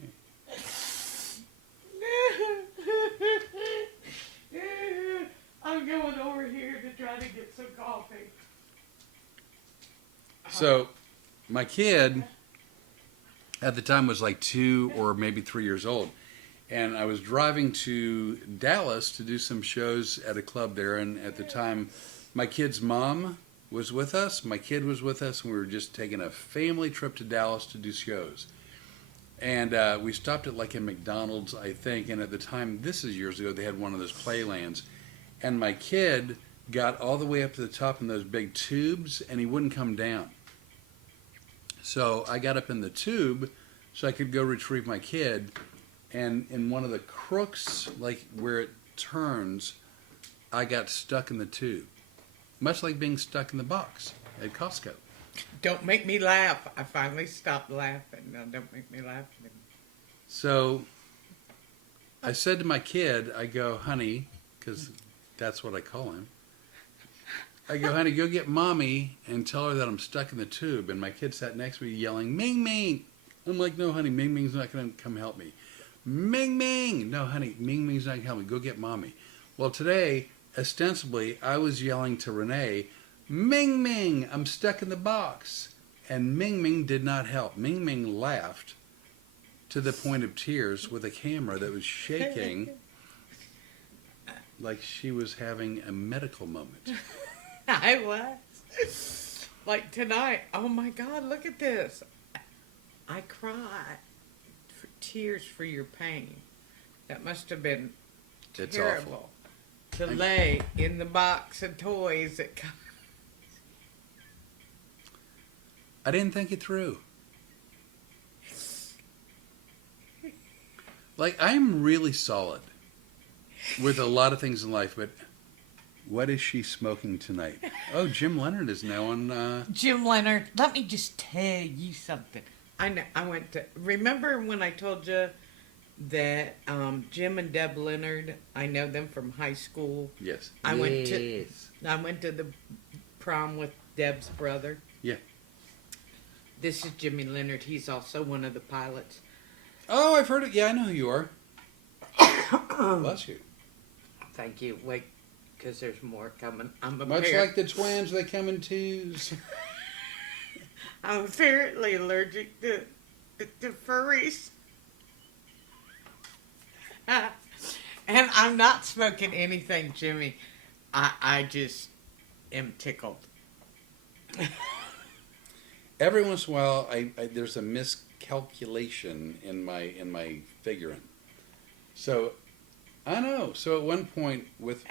I'm going over here to try to get some coffee. So, my kid at the time was like 2 or maybe 3 years old. And I was driving to Dallas to do some shows at a club there. And at the time, my kid's mom was with us. My kid was with us. And we were just taking a family trip to Dallas to do shows. And we stopped at like a McDonald's, I think. And at the time, this is years ago, they had one of those playlands. And my kid got all the way up to the top in those big tubes, and he wouldn't come down. So I got up in the tube so I could go retrieve my kid. And in one of the crooks, like where it turns, I got stuck in the tube. Much like being stuck in the box at Costco. Don't make me laugh. I finally stopped laughing. No, don't make me laugh anymore. So I said to my kid, I go, honey, because That's what I call him. I go, honey, go get mommy and tell her that I'm stuck in the tube. And my kid sat next to me yelling, Ming Ming. I'm like, no, honey, Ming Ming's not going to come help me. Ming Ming. No, honey, Ming Ming's not going to help me. Go get mommy. Well, today, ostensibly, I was yelling to Rene'nay, Ming Ming, I'm stuck in the box. And Ming Ming did not help. Ming Ming laughed to the point of tears with a camera that was shaking like she was having a medical moment. I was. Like tonight, oh my God, look at this. I cried for tears for your pain. That must have been It's terrible. awful. To lay in the box of toys that come. I didn't think it through. Like, I'm really solid with a lot of things in life, but what is she smoking tonight? Oh, Jim Leonard is now on... Jim Leonard, let me just tell you something. I know. I went to. Remember when I told you that Jim and Deb Leonard? I know them from high school. Yes. I went to the prom with Deb's brother. Yeah. This is Jimmy Leonard. He's also one of the pilots. Oh, I've heard it. Yeah, I know who you are. Bless you. Thank you. Wait, because there's more coming. Much like the twins, they come in twos. I'm apparently allergic to furries. And I'm not smoking anything, Jimmy. I just am tickled. Every once in a while, there's a miscalculation in my figuring. So, I know. So at one point with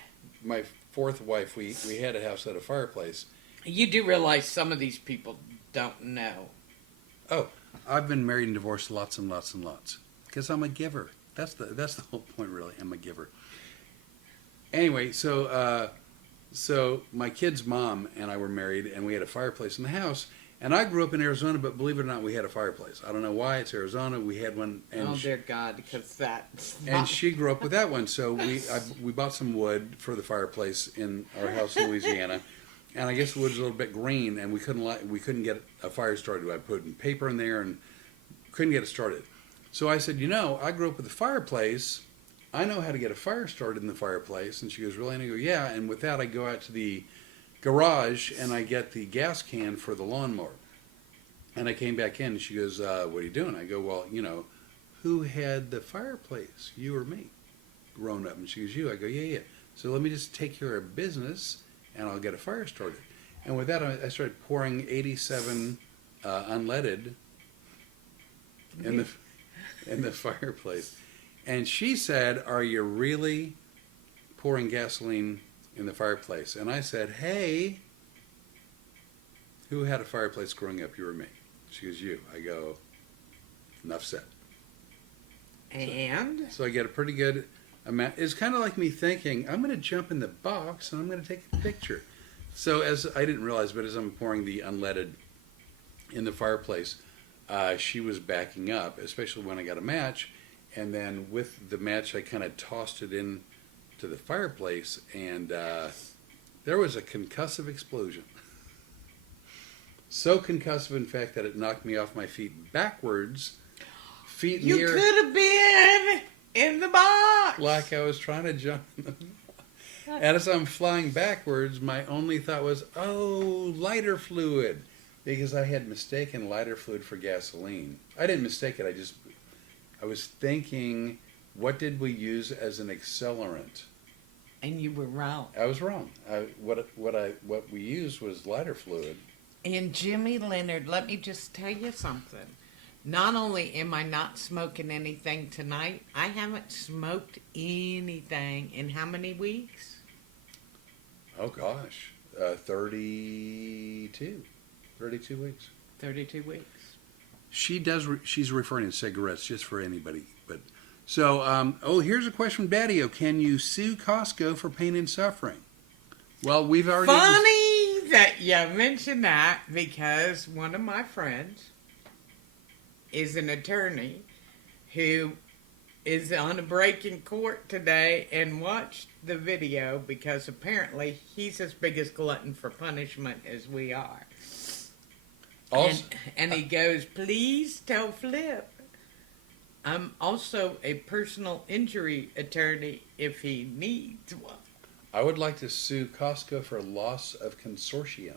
my fourth wife, we had a house at a fireplace. You do realize some of these people don't know. Oh, I've been married and divorced lots and lots and lots because I'm a giver. That's the whole point, really. I'm a giver. Anyway, so my kid's mom and I were married, and we had a fireplace in the house. And I grew up in Arizona, but believe it or not, we had a fireplace. I don't know why. It's Arizona. We had one. And oh, dear God, because that's and she grew up with that one. So we bought some wood for the fireplace in our house in Louisiana. And I guess the wood was a little bit green, and we couldn't get a fire started. I put paper in there and couldn't get it started. So I said, I grew up with a fireplace. I know how to get a fire started in the fireplace. And she goes, really? And I go, yeah. And with that, I go out to the garage and I get the gas can for the lawnmower. And I came back in and she goes, what are you doing? I go, well, who had the fireplace? You or me? Grown up. And she goes, you. I go, yeah. So let me just take care of business and I'll get a fire started. And with that, I started pouring 87 unleaded in the fireplace. And she said, are you really pouring gasoline in the fireplace? And I said, hey, who had a fireplace growing up, you or me? She goes, you. I go, enough said. And? So I get a pretty good amount. It's kind of like me thinking, I'm going to jump in the box and I'm going to take a picture. So as I didn't realize, but as I'm pouring the unleaded in the fireplace, she was backing up, especially when I got a match. And then with the match, I kind of tossed it in to the fireplace, and there was a concussive explosion. So concussive, in fact, that it knocked me off my feet backwards. Feet in the air. You could have been in the box. Like I was trying to jump in the box. And as I'm flying backwards, my only thought was, oh, lighter fluid. Because I had mistaken lighter fluid for gasoline. I didn't mistake it. I was thinking, what did we use as an accelerant? And you were wrong. I was wrong. What we used was lighter fluid. And Jimmy Leonard, let me just tell you something. Not only am I not smoking anything tonight, I haven't smoked anything in how many weeks? Oh gosh, 32 weeks. 32 weeks. She's referring to cigarettes, just for anybody. But so, here's a question from Daddy-O. Can you sue Costco for pain and suffering? Well, we've already... Funny that you mentioned that, because one of my friends is an attorney who is on a break in court today and watched the video because apparently he's as big as glutton for punishment as we are. Also, And he goes, please tell Flip I'm also a personal injury attorney if he needs one. I would like to sue Costco for loss of consortium.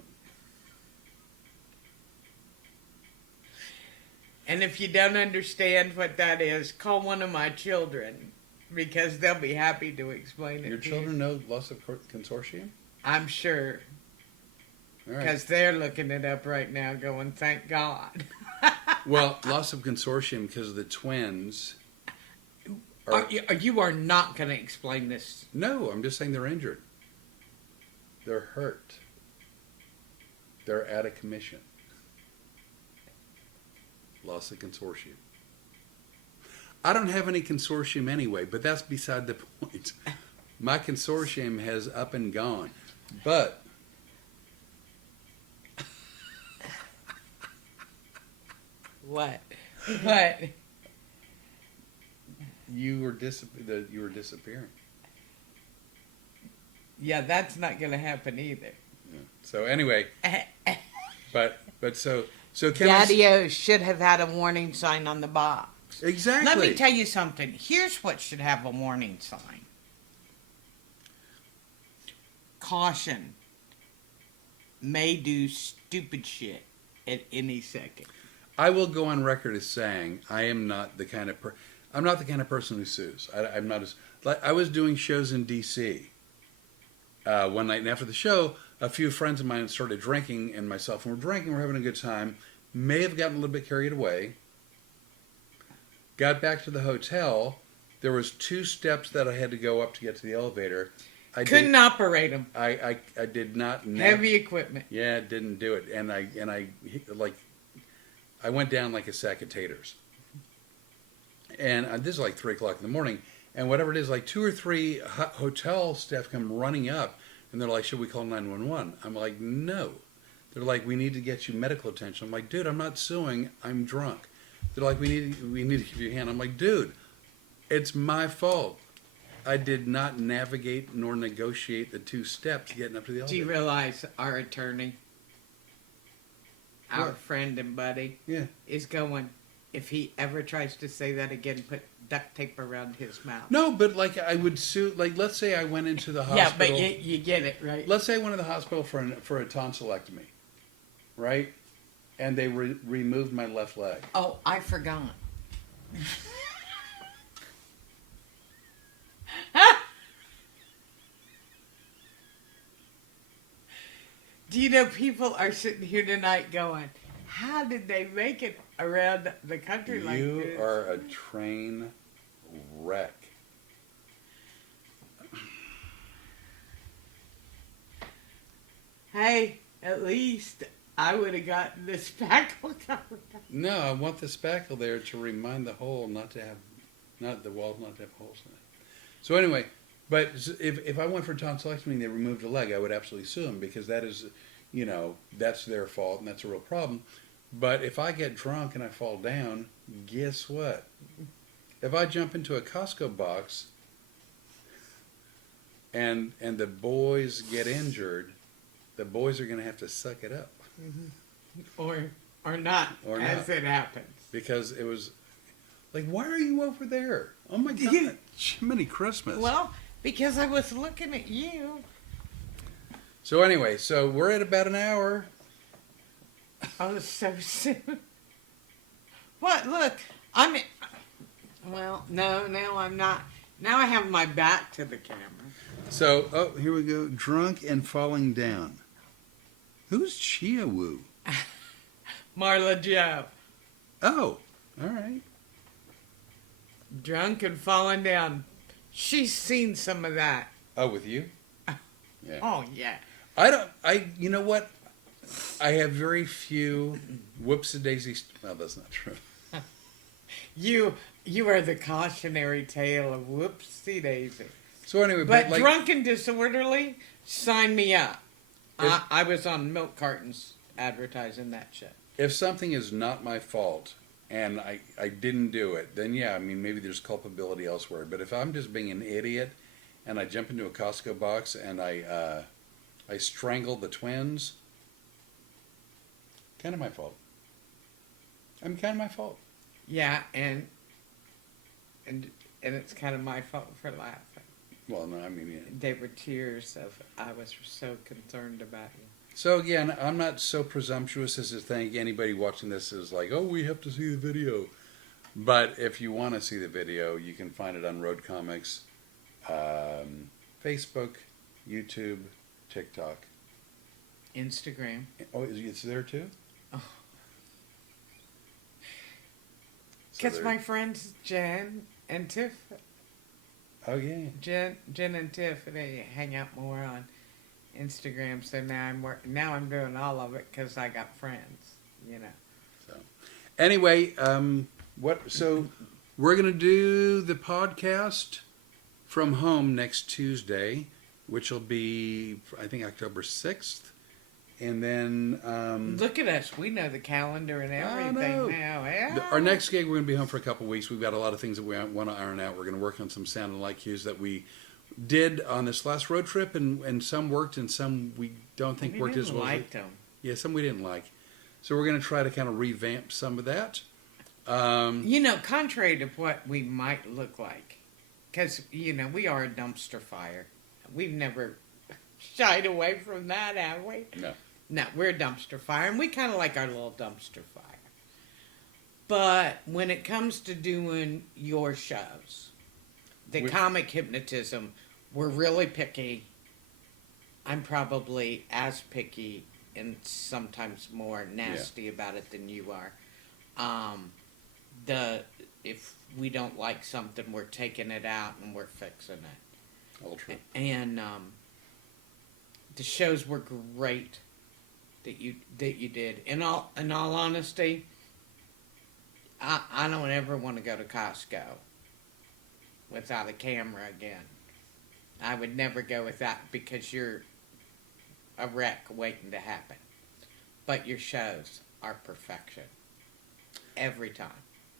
And if you don't understand what that is, call one of my children because they'll be happy to explain it. Your to children you. know loss of consortium? I'm sure. All right. Because they're looking it up right now going, thank God. Well, loss of consortium because of the twins. You are not going to explain this. No, I'm just saying they're injured. They're hurt. They're out of commission. Loss of consortium. I don't have any consortium anyway, but that's beside the point. My consortium has up and gone. But What? you were disappearing. Yeah, that's not going to happen either. Yeah. So anyway, but so can Daddy-O should have had a warning sign on the box. Exactly. Let me tell you something. Here's what should have a warning sign. Caution. May do stupid shit at any second. I will go on record as saying I am not the kind of I'm not the kind of person who sues. I'm not as like I was doing shows in D.C. One night, and after the show, a few friends of mine started drinking, and myself, and we're drinking, we're having a good time. May have gotten a little bit carried away. Got back to the hotel. There was 2 steps that I had to go up to get to the elevator. I Couldn't operate them. I did not. Heavy equipment. Yeah, didn't do it, and I went down like a sack of taters. And this is like 3 o'clock in the morning, and whatever it is, like 2 or 3 hotel staff come running up, and they're like, "Should we call 911?" I'm like, "No." They're like, "We need to get you medical attention." I'm like, "Dude, I'm not suing. I'm drunk." They're like, "We need to give you a hand." I'm like, "Dude, it's my fault. I did not navigate nor negotiate the 2 steps getting up to the Do elevator." you realize our attorney, our What? friend and buddy, Yeah. is going, if he ever tries to say that again, put duct tape around his mouth. No, but like I would sue. Like, let's say I went into the Yeah, hospital. but you get it, right? Let's say I went to the hospital for a tonsillectomy, right? And they removed my left leg. Oh, I forgot. Do you know people are sitting here tonight going, how did they make it around the country like You this? are a train wreck. Hey, at least I would have gotten the spackle covered. No, I want the spackle there to remind the hole not to have, not the walls not to have holes in it. So anyway, but if I went for tonsillectomy and they removed a leg, I would absolutely sue them because that is, that's their fault and that's a real problem. But if I get drunk and I fall down, guess what? If I jump into a Costco box and the boys get injured, the boys are going to have to suck it up. Or not, Or as not. it happens. Because it was like, why are you over there? Oh my God. Jiminy Christmas. Well, because I was looking at you. So anyway, so we're at about an hour. Oh, so soon. What? Look, well, no, now I'm not. Now I have my back to the camera. So, here we go. Drunk and falling down. Who's Chia Wu? Marla Joe. Oh, all right. Drunk and falling down. She's seen some of that. Oh, with you? Yeah. Oh, yeah. You know what? I have very few whoops-a-daisy. Well, that's not true. You are the cautionary tale of whoopsie daisy. So anyway, But like, drunk and disorderly, sign me up. If- I was on milk cartons advertising that shit. if something is not my fault and I didn't do it, then yeah, I mean, maybe there's culpability elsewhere. But if I'm just being an idiot and I jump into a Costco box and I strangle the twins, kind of my fault. I'm kind of my fault. Yeah, and it's kind of my fault for laughing. Well, no, I mean, yeah. They were tears of I was so concerned about you. So again, I'm not so presumptuous as to think anybody watching this is like, oh, we have to see the video. But if you want to see the video, you can find it on Road Comics, Facebook, YouTube, TikTok, Instagram. Oh, it's there too? Oh. So Because my friends Jen and Tiff. Oh yeah. Jen and Tiff, they hang out more on Instagram. So now I'm doing all of it because I got friends. You know. So anyway, So we're gonna do the podcast from home next Tuesday, which will be I think October 6th. And then Look at us. We know the calendar and everything now. Yeah. Our next gig, we're going to be home for a couple of weeks. We've got a lot of things that we want to iron out. We're going to work on some sound and light cues that we did on this last road trip, and some worked and some we don't think worked as well. Liked them. Yeah, some we didn't like. So we're going to try to kind of revamp some of that. Contrary to what we might look like, because, we are a dumpster fire. We've never shied away from that, have we? No. No, we're a dumpster fire, and we kind of like our little dumpster fire. But when it comes to doing your shows, comic hypnotism, we're really picky. I'm probably as picky and sometimes more nasty about it than you are. If we don't like something, we're taking it out and we're fixing it. All true. And the shows were great that you did. In all honesty, I don't ever want to go to Costco without a camera again. I would never go with that because you're a wreck waiting to happen. But your shows are perfection every time.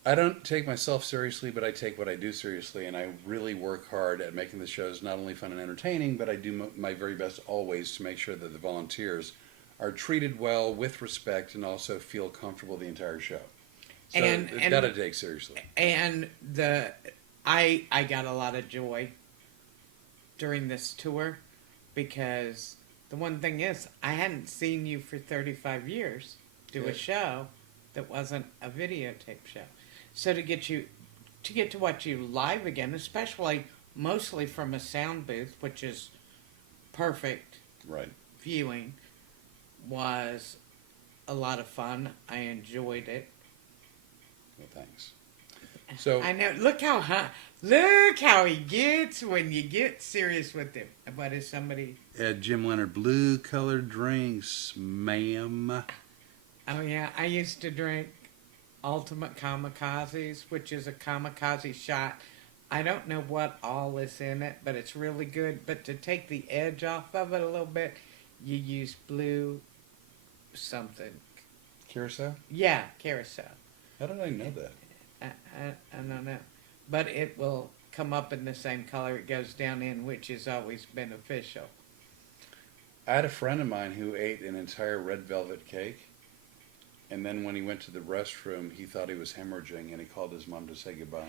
I don't take myself seriously, but I take what I do seriously, and I really work hard at making the shows not only fun and entertaining, but I do my very best always to make sure that the volunteers are treated well, with respect, and also feel comfortable the entire show. So that I take seriously. And I got a lot of joy during this tour because the one thing is I hadn't seen you for 35 years do a show that wasn't a videotape show. So to get to watch you live again, especially mostly from a sound booth, which is perfect viewing, was a lot of fun. I enjoyed it. Well, thanks. So I know. Look how he gets when you get serious with him. What is somebody? Jim Leonard, blue colored drinks, ma'am. Oh yeah, I used to drink Ultimate Kamikazes, which is a kamikaze shot. I don't know what all is in it, but it's really good. But to take the edge off of it a little bit, you use blue something. Curacao? Yeah, Curacao. How did I know that? I don't know. But it will come up in the same color it goes down in, which is always beneficial. I had a friend of mine who ate an entire red velvet cake, and then when he went to the restroom, he thought he was hemorrhaging, and he called his mom to say goodbye.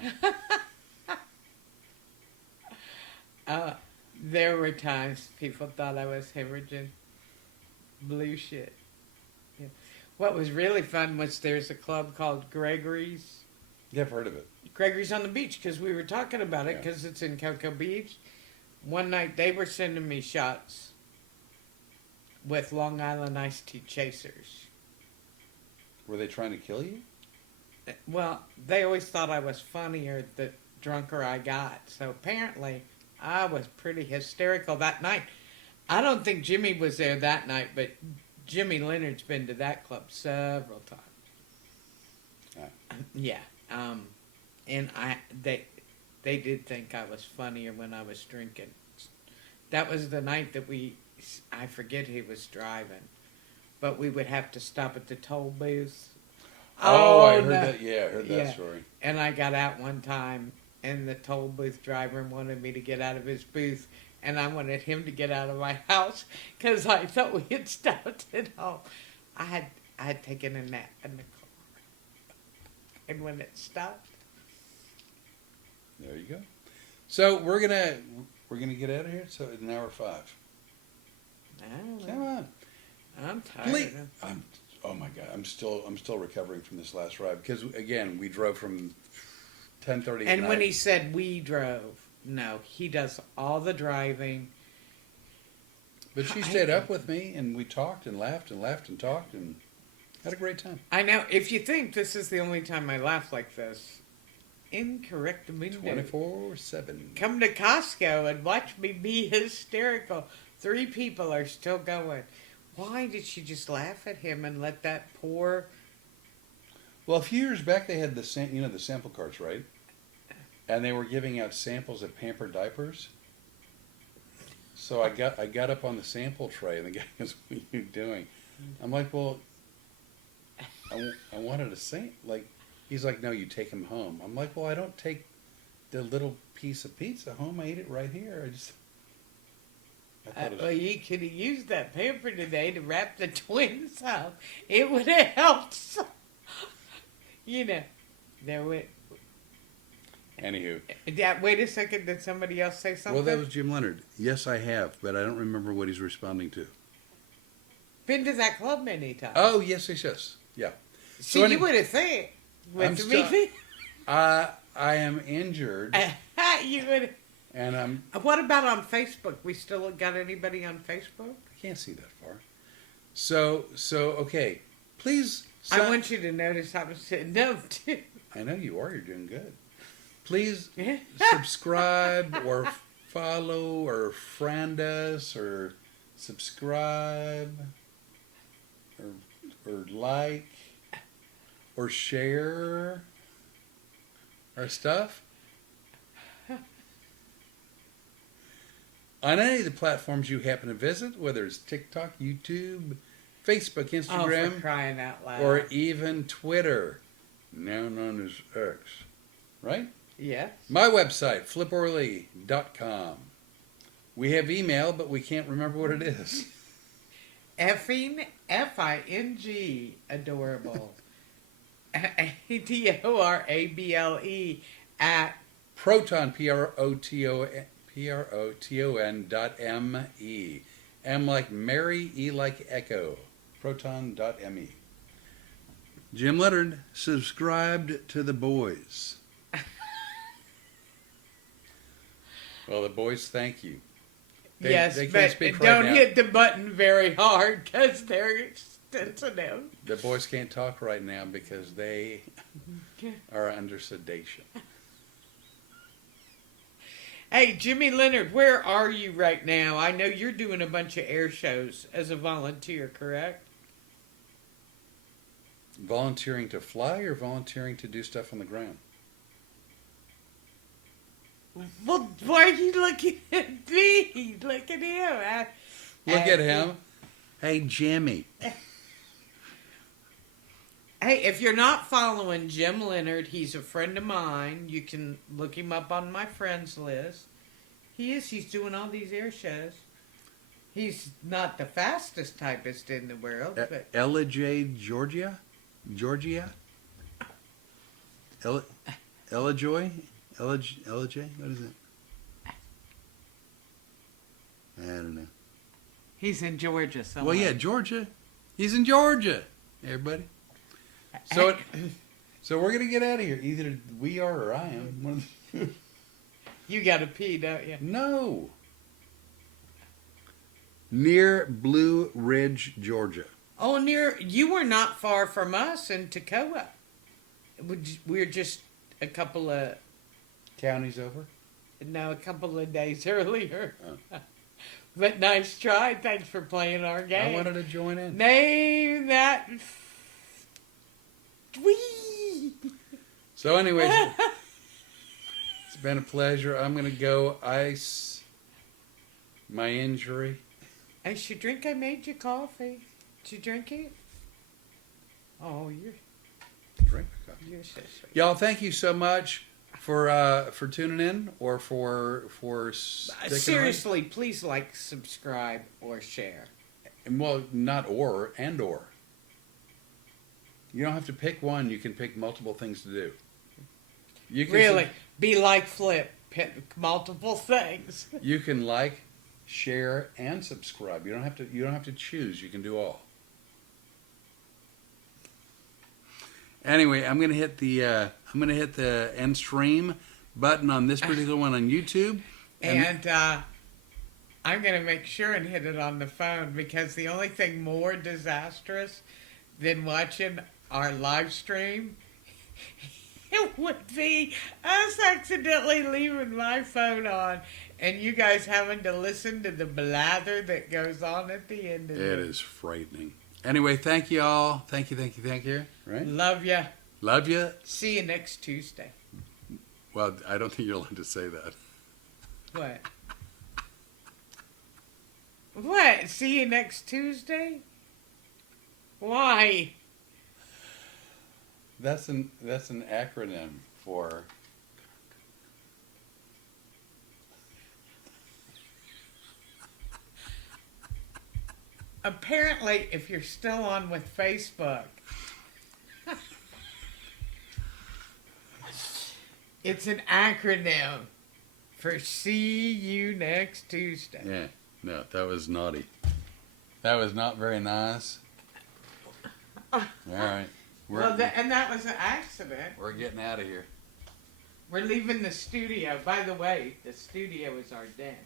There were times people thought I was hemorrhaging. Blue shit. Yeah. What was really fun was there's a club called Gregory's. Yeah, I've heard of it. Gregory's on the Beach, because we were talking about it, because it's in Cocoa Beach. One night they were sending me shots with Long Island iced tea chasers. Were they trying to kill you? Well, they always thought I was funnier the drunker I got. So apparently I was pretty hysterical that night. I don't think Jimmy was there that night, but Jimmy Leonard's been to that club several times. Yeah. And they did think I was funnier when I was drinking. That was the night that I forget who was driving, but we would have to stop at the toll booth. Oh, I heard no. that. Yeah, I heard that Yeah. story. And I got out one time, and the toll booth driver wanted me to get out of his booth, and I wanted him to get out of my house because I thought we had stopped at home. I had taken a nap in the car, and when it stopped, There you go. So we're gonna get out of here. So it's an hour 5. I don't Come know. on. I'm tired. Please. Oh my God. I'm still recovering from this last ride because again we drove from 10:30. And when he said we drove, no, he does all the driving. But she stayed up with me and we talked and laughed and laughed and talked and had a great time. I know. If you think this is the only time I laugh like this, incorrect. 24/7. Come to Costco and watch me be hysterical. 3 people are still going. Why did she just laugh at him and let that poor... Well, a few years back they had the sample carts, right? And they were giving out samples of Pamper diapers. So I got up on the sample tray and the guy goes, "What are you doing?" I'm like, "Well, I wanted a sample." Like, he's like, "No, you take them home." I'm like, "Well, I don't take the little piece of pizza home. I eat it right here." I thought it was, well, you could have used that paper today to wrap the twins up. It would have helped. You know, there would... anywho. Wait a second. Did somebody else say something? Well, that was Jim Leonard. Yes, I have, but I don't remember what he's responding to. Been to that club many times. Oh, yes. Yeah. See, So you would have think with me. I am injured, You would. and I'm. What about on Facebook? We still got anybody on Facebook? I can't see that far. So okay. Please. I want you to notice I was saying no too. I know you are. You're doing good. Please subscribe or follow or friend us or subscribe or like or share our stuff on any of the platforms you happen to visit, whether it's TikTok, YouTube, Facebook, Instagram, Oh, for crying out loud. or even Twitter, now known as X, right? Yes. My website, fliporly.com. We have email, but we can't remember what it is. Effing, F-I-N-G, adorable. ADORABLE at Proton, Proton.me. M like Mary, E like Echo. Proton.me. Jim Leonard subscribed to the boys. Well, the boys, thank you. yes, they can't but speak don't right now. hit the button very hard because they're sensitive. The boys can't talk right now because they are under sedation. Hey, Jimmy Leonard, where are you right now? I know you're doing a bunch of air shows as a volunteer, correct? Volunteering to fly or volunteering to do stuff on the ground? Well, why are you looking at me? Look at him. Look at him. Hey, Jimmy. Hey, if you're not following Jim Leonard, he's a friend of mine. You can look him up on my friends list. He's doing all these air shows. He's not the fastest typist in the world, but Ella J. Georgia? Ella Joy? Ella J? What is it? I don't know. he's in Georgia somewhere. Well, yeah, Georgia. He's in Georgia, everybody. So we're going to get out of here. Either we are or I am. One of the You got to pee, don't you? No. Near Blue Ridge, Georgia. Oh, you were not far from us in Toccoa. We're just a couple of Counties over? a couple of days earlier. Oh. But nice try. Thanks for playing our game. I wanted to join in. Name that. Whee! So anyways, it's been a pleasure. I'm going to go ice my injury. I should drink. I made you coffee. Did you drink it? Oh, drink my coffee. You're so sweet. Y'all, thank you so much for tuning in or for sticking Seriously, please like, subscribe, or share. around. Well, not or. You don't have to pick one. You can pick multiple things to do. You can Really, be like Flip. Pick multiple things. You can like, share, and subscribe. You don't have to choose. You can do all. Anyway, I'm gonna hit the end stream button on this particular one on YouTube, And I'm going to make sure and hit it on the phone, because the only thing more disastrous than watching our live stream it would be us accidentally leaving my phone on and you guys having to listen to the blather that goes on at the end of it is frightening. Anyway, thank you all. Thank you. Right? Love ya. Love you. See you next Tuesday. Well, I don't think you're allowed to say that. What? What? See you next Tuesday? Why? That's an acronym for. Apparently, if you're still on with Facebook, it's an acronym for see you next Tuesday. Yeah, no, that was naughty. That was not very nice. All right. And that was an accident. We're getting out of here. We're leaving the studio. By the way, the studio is our den.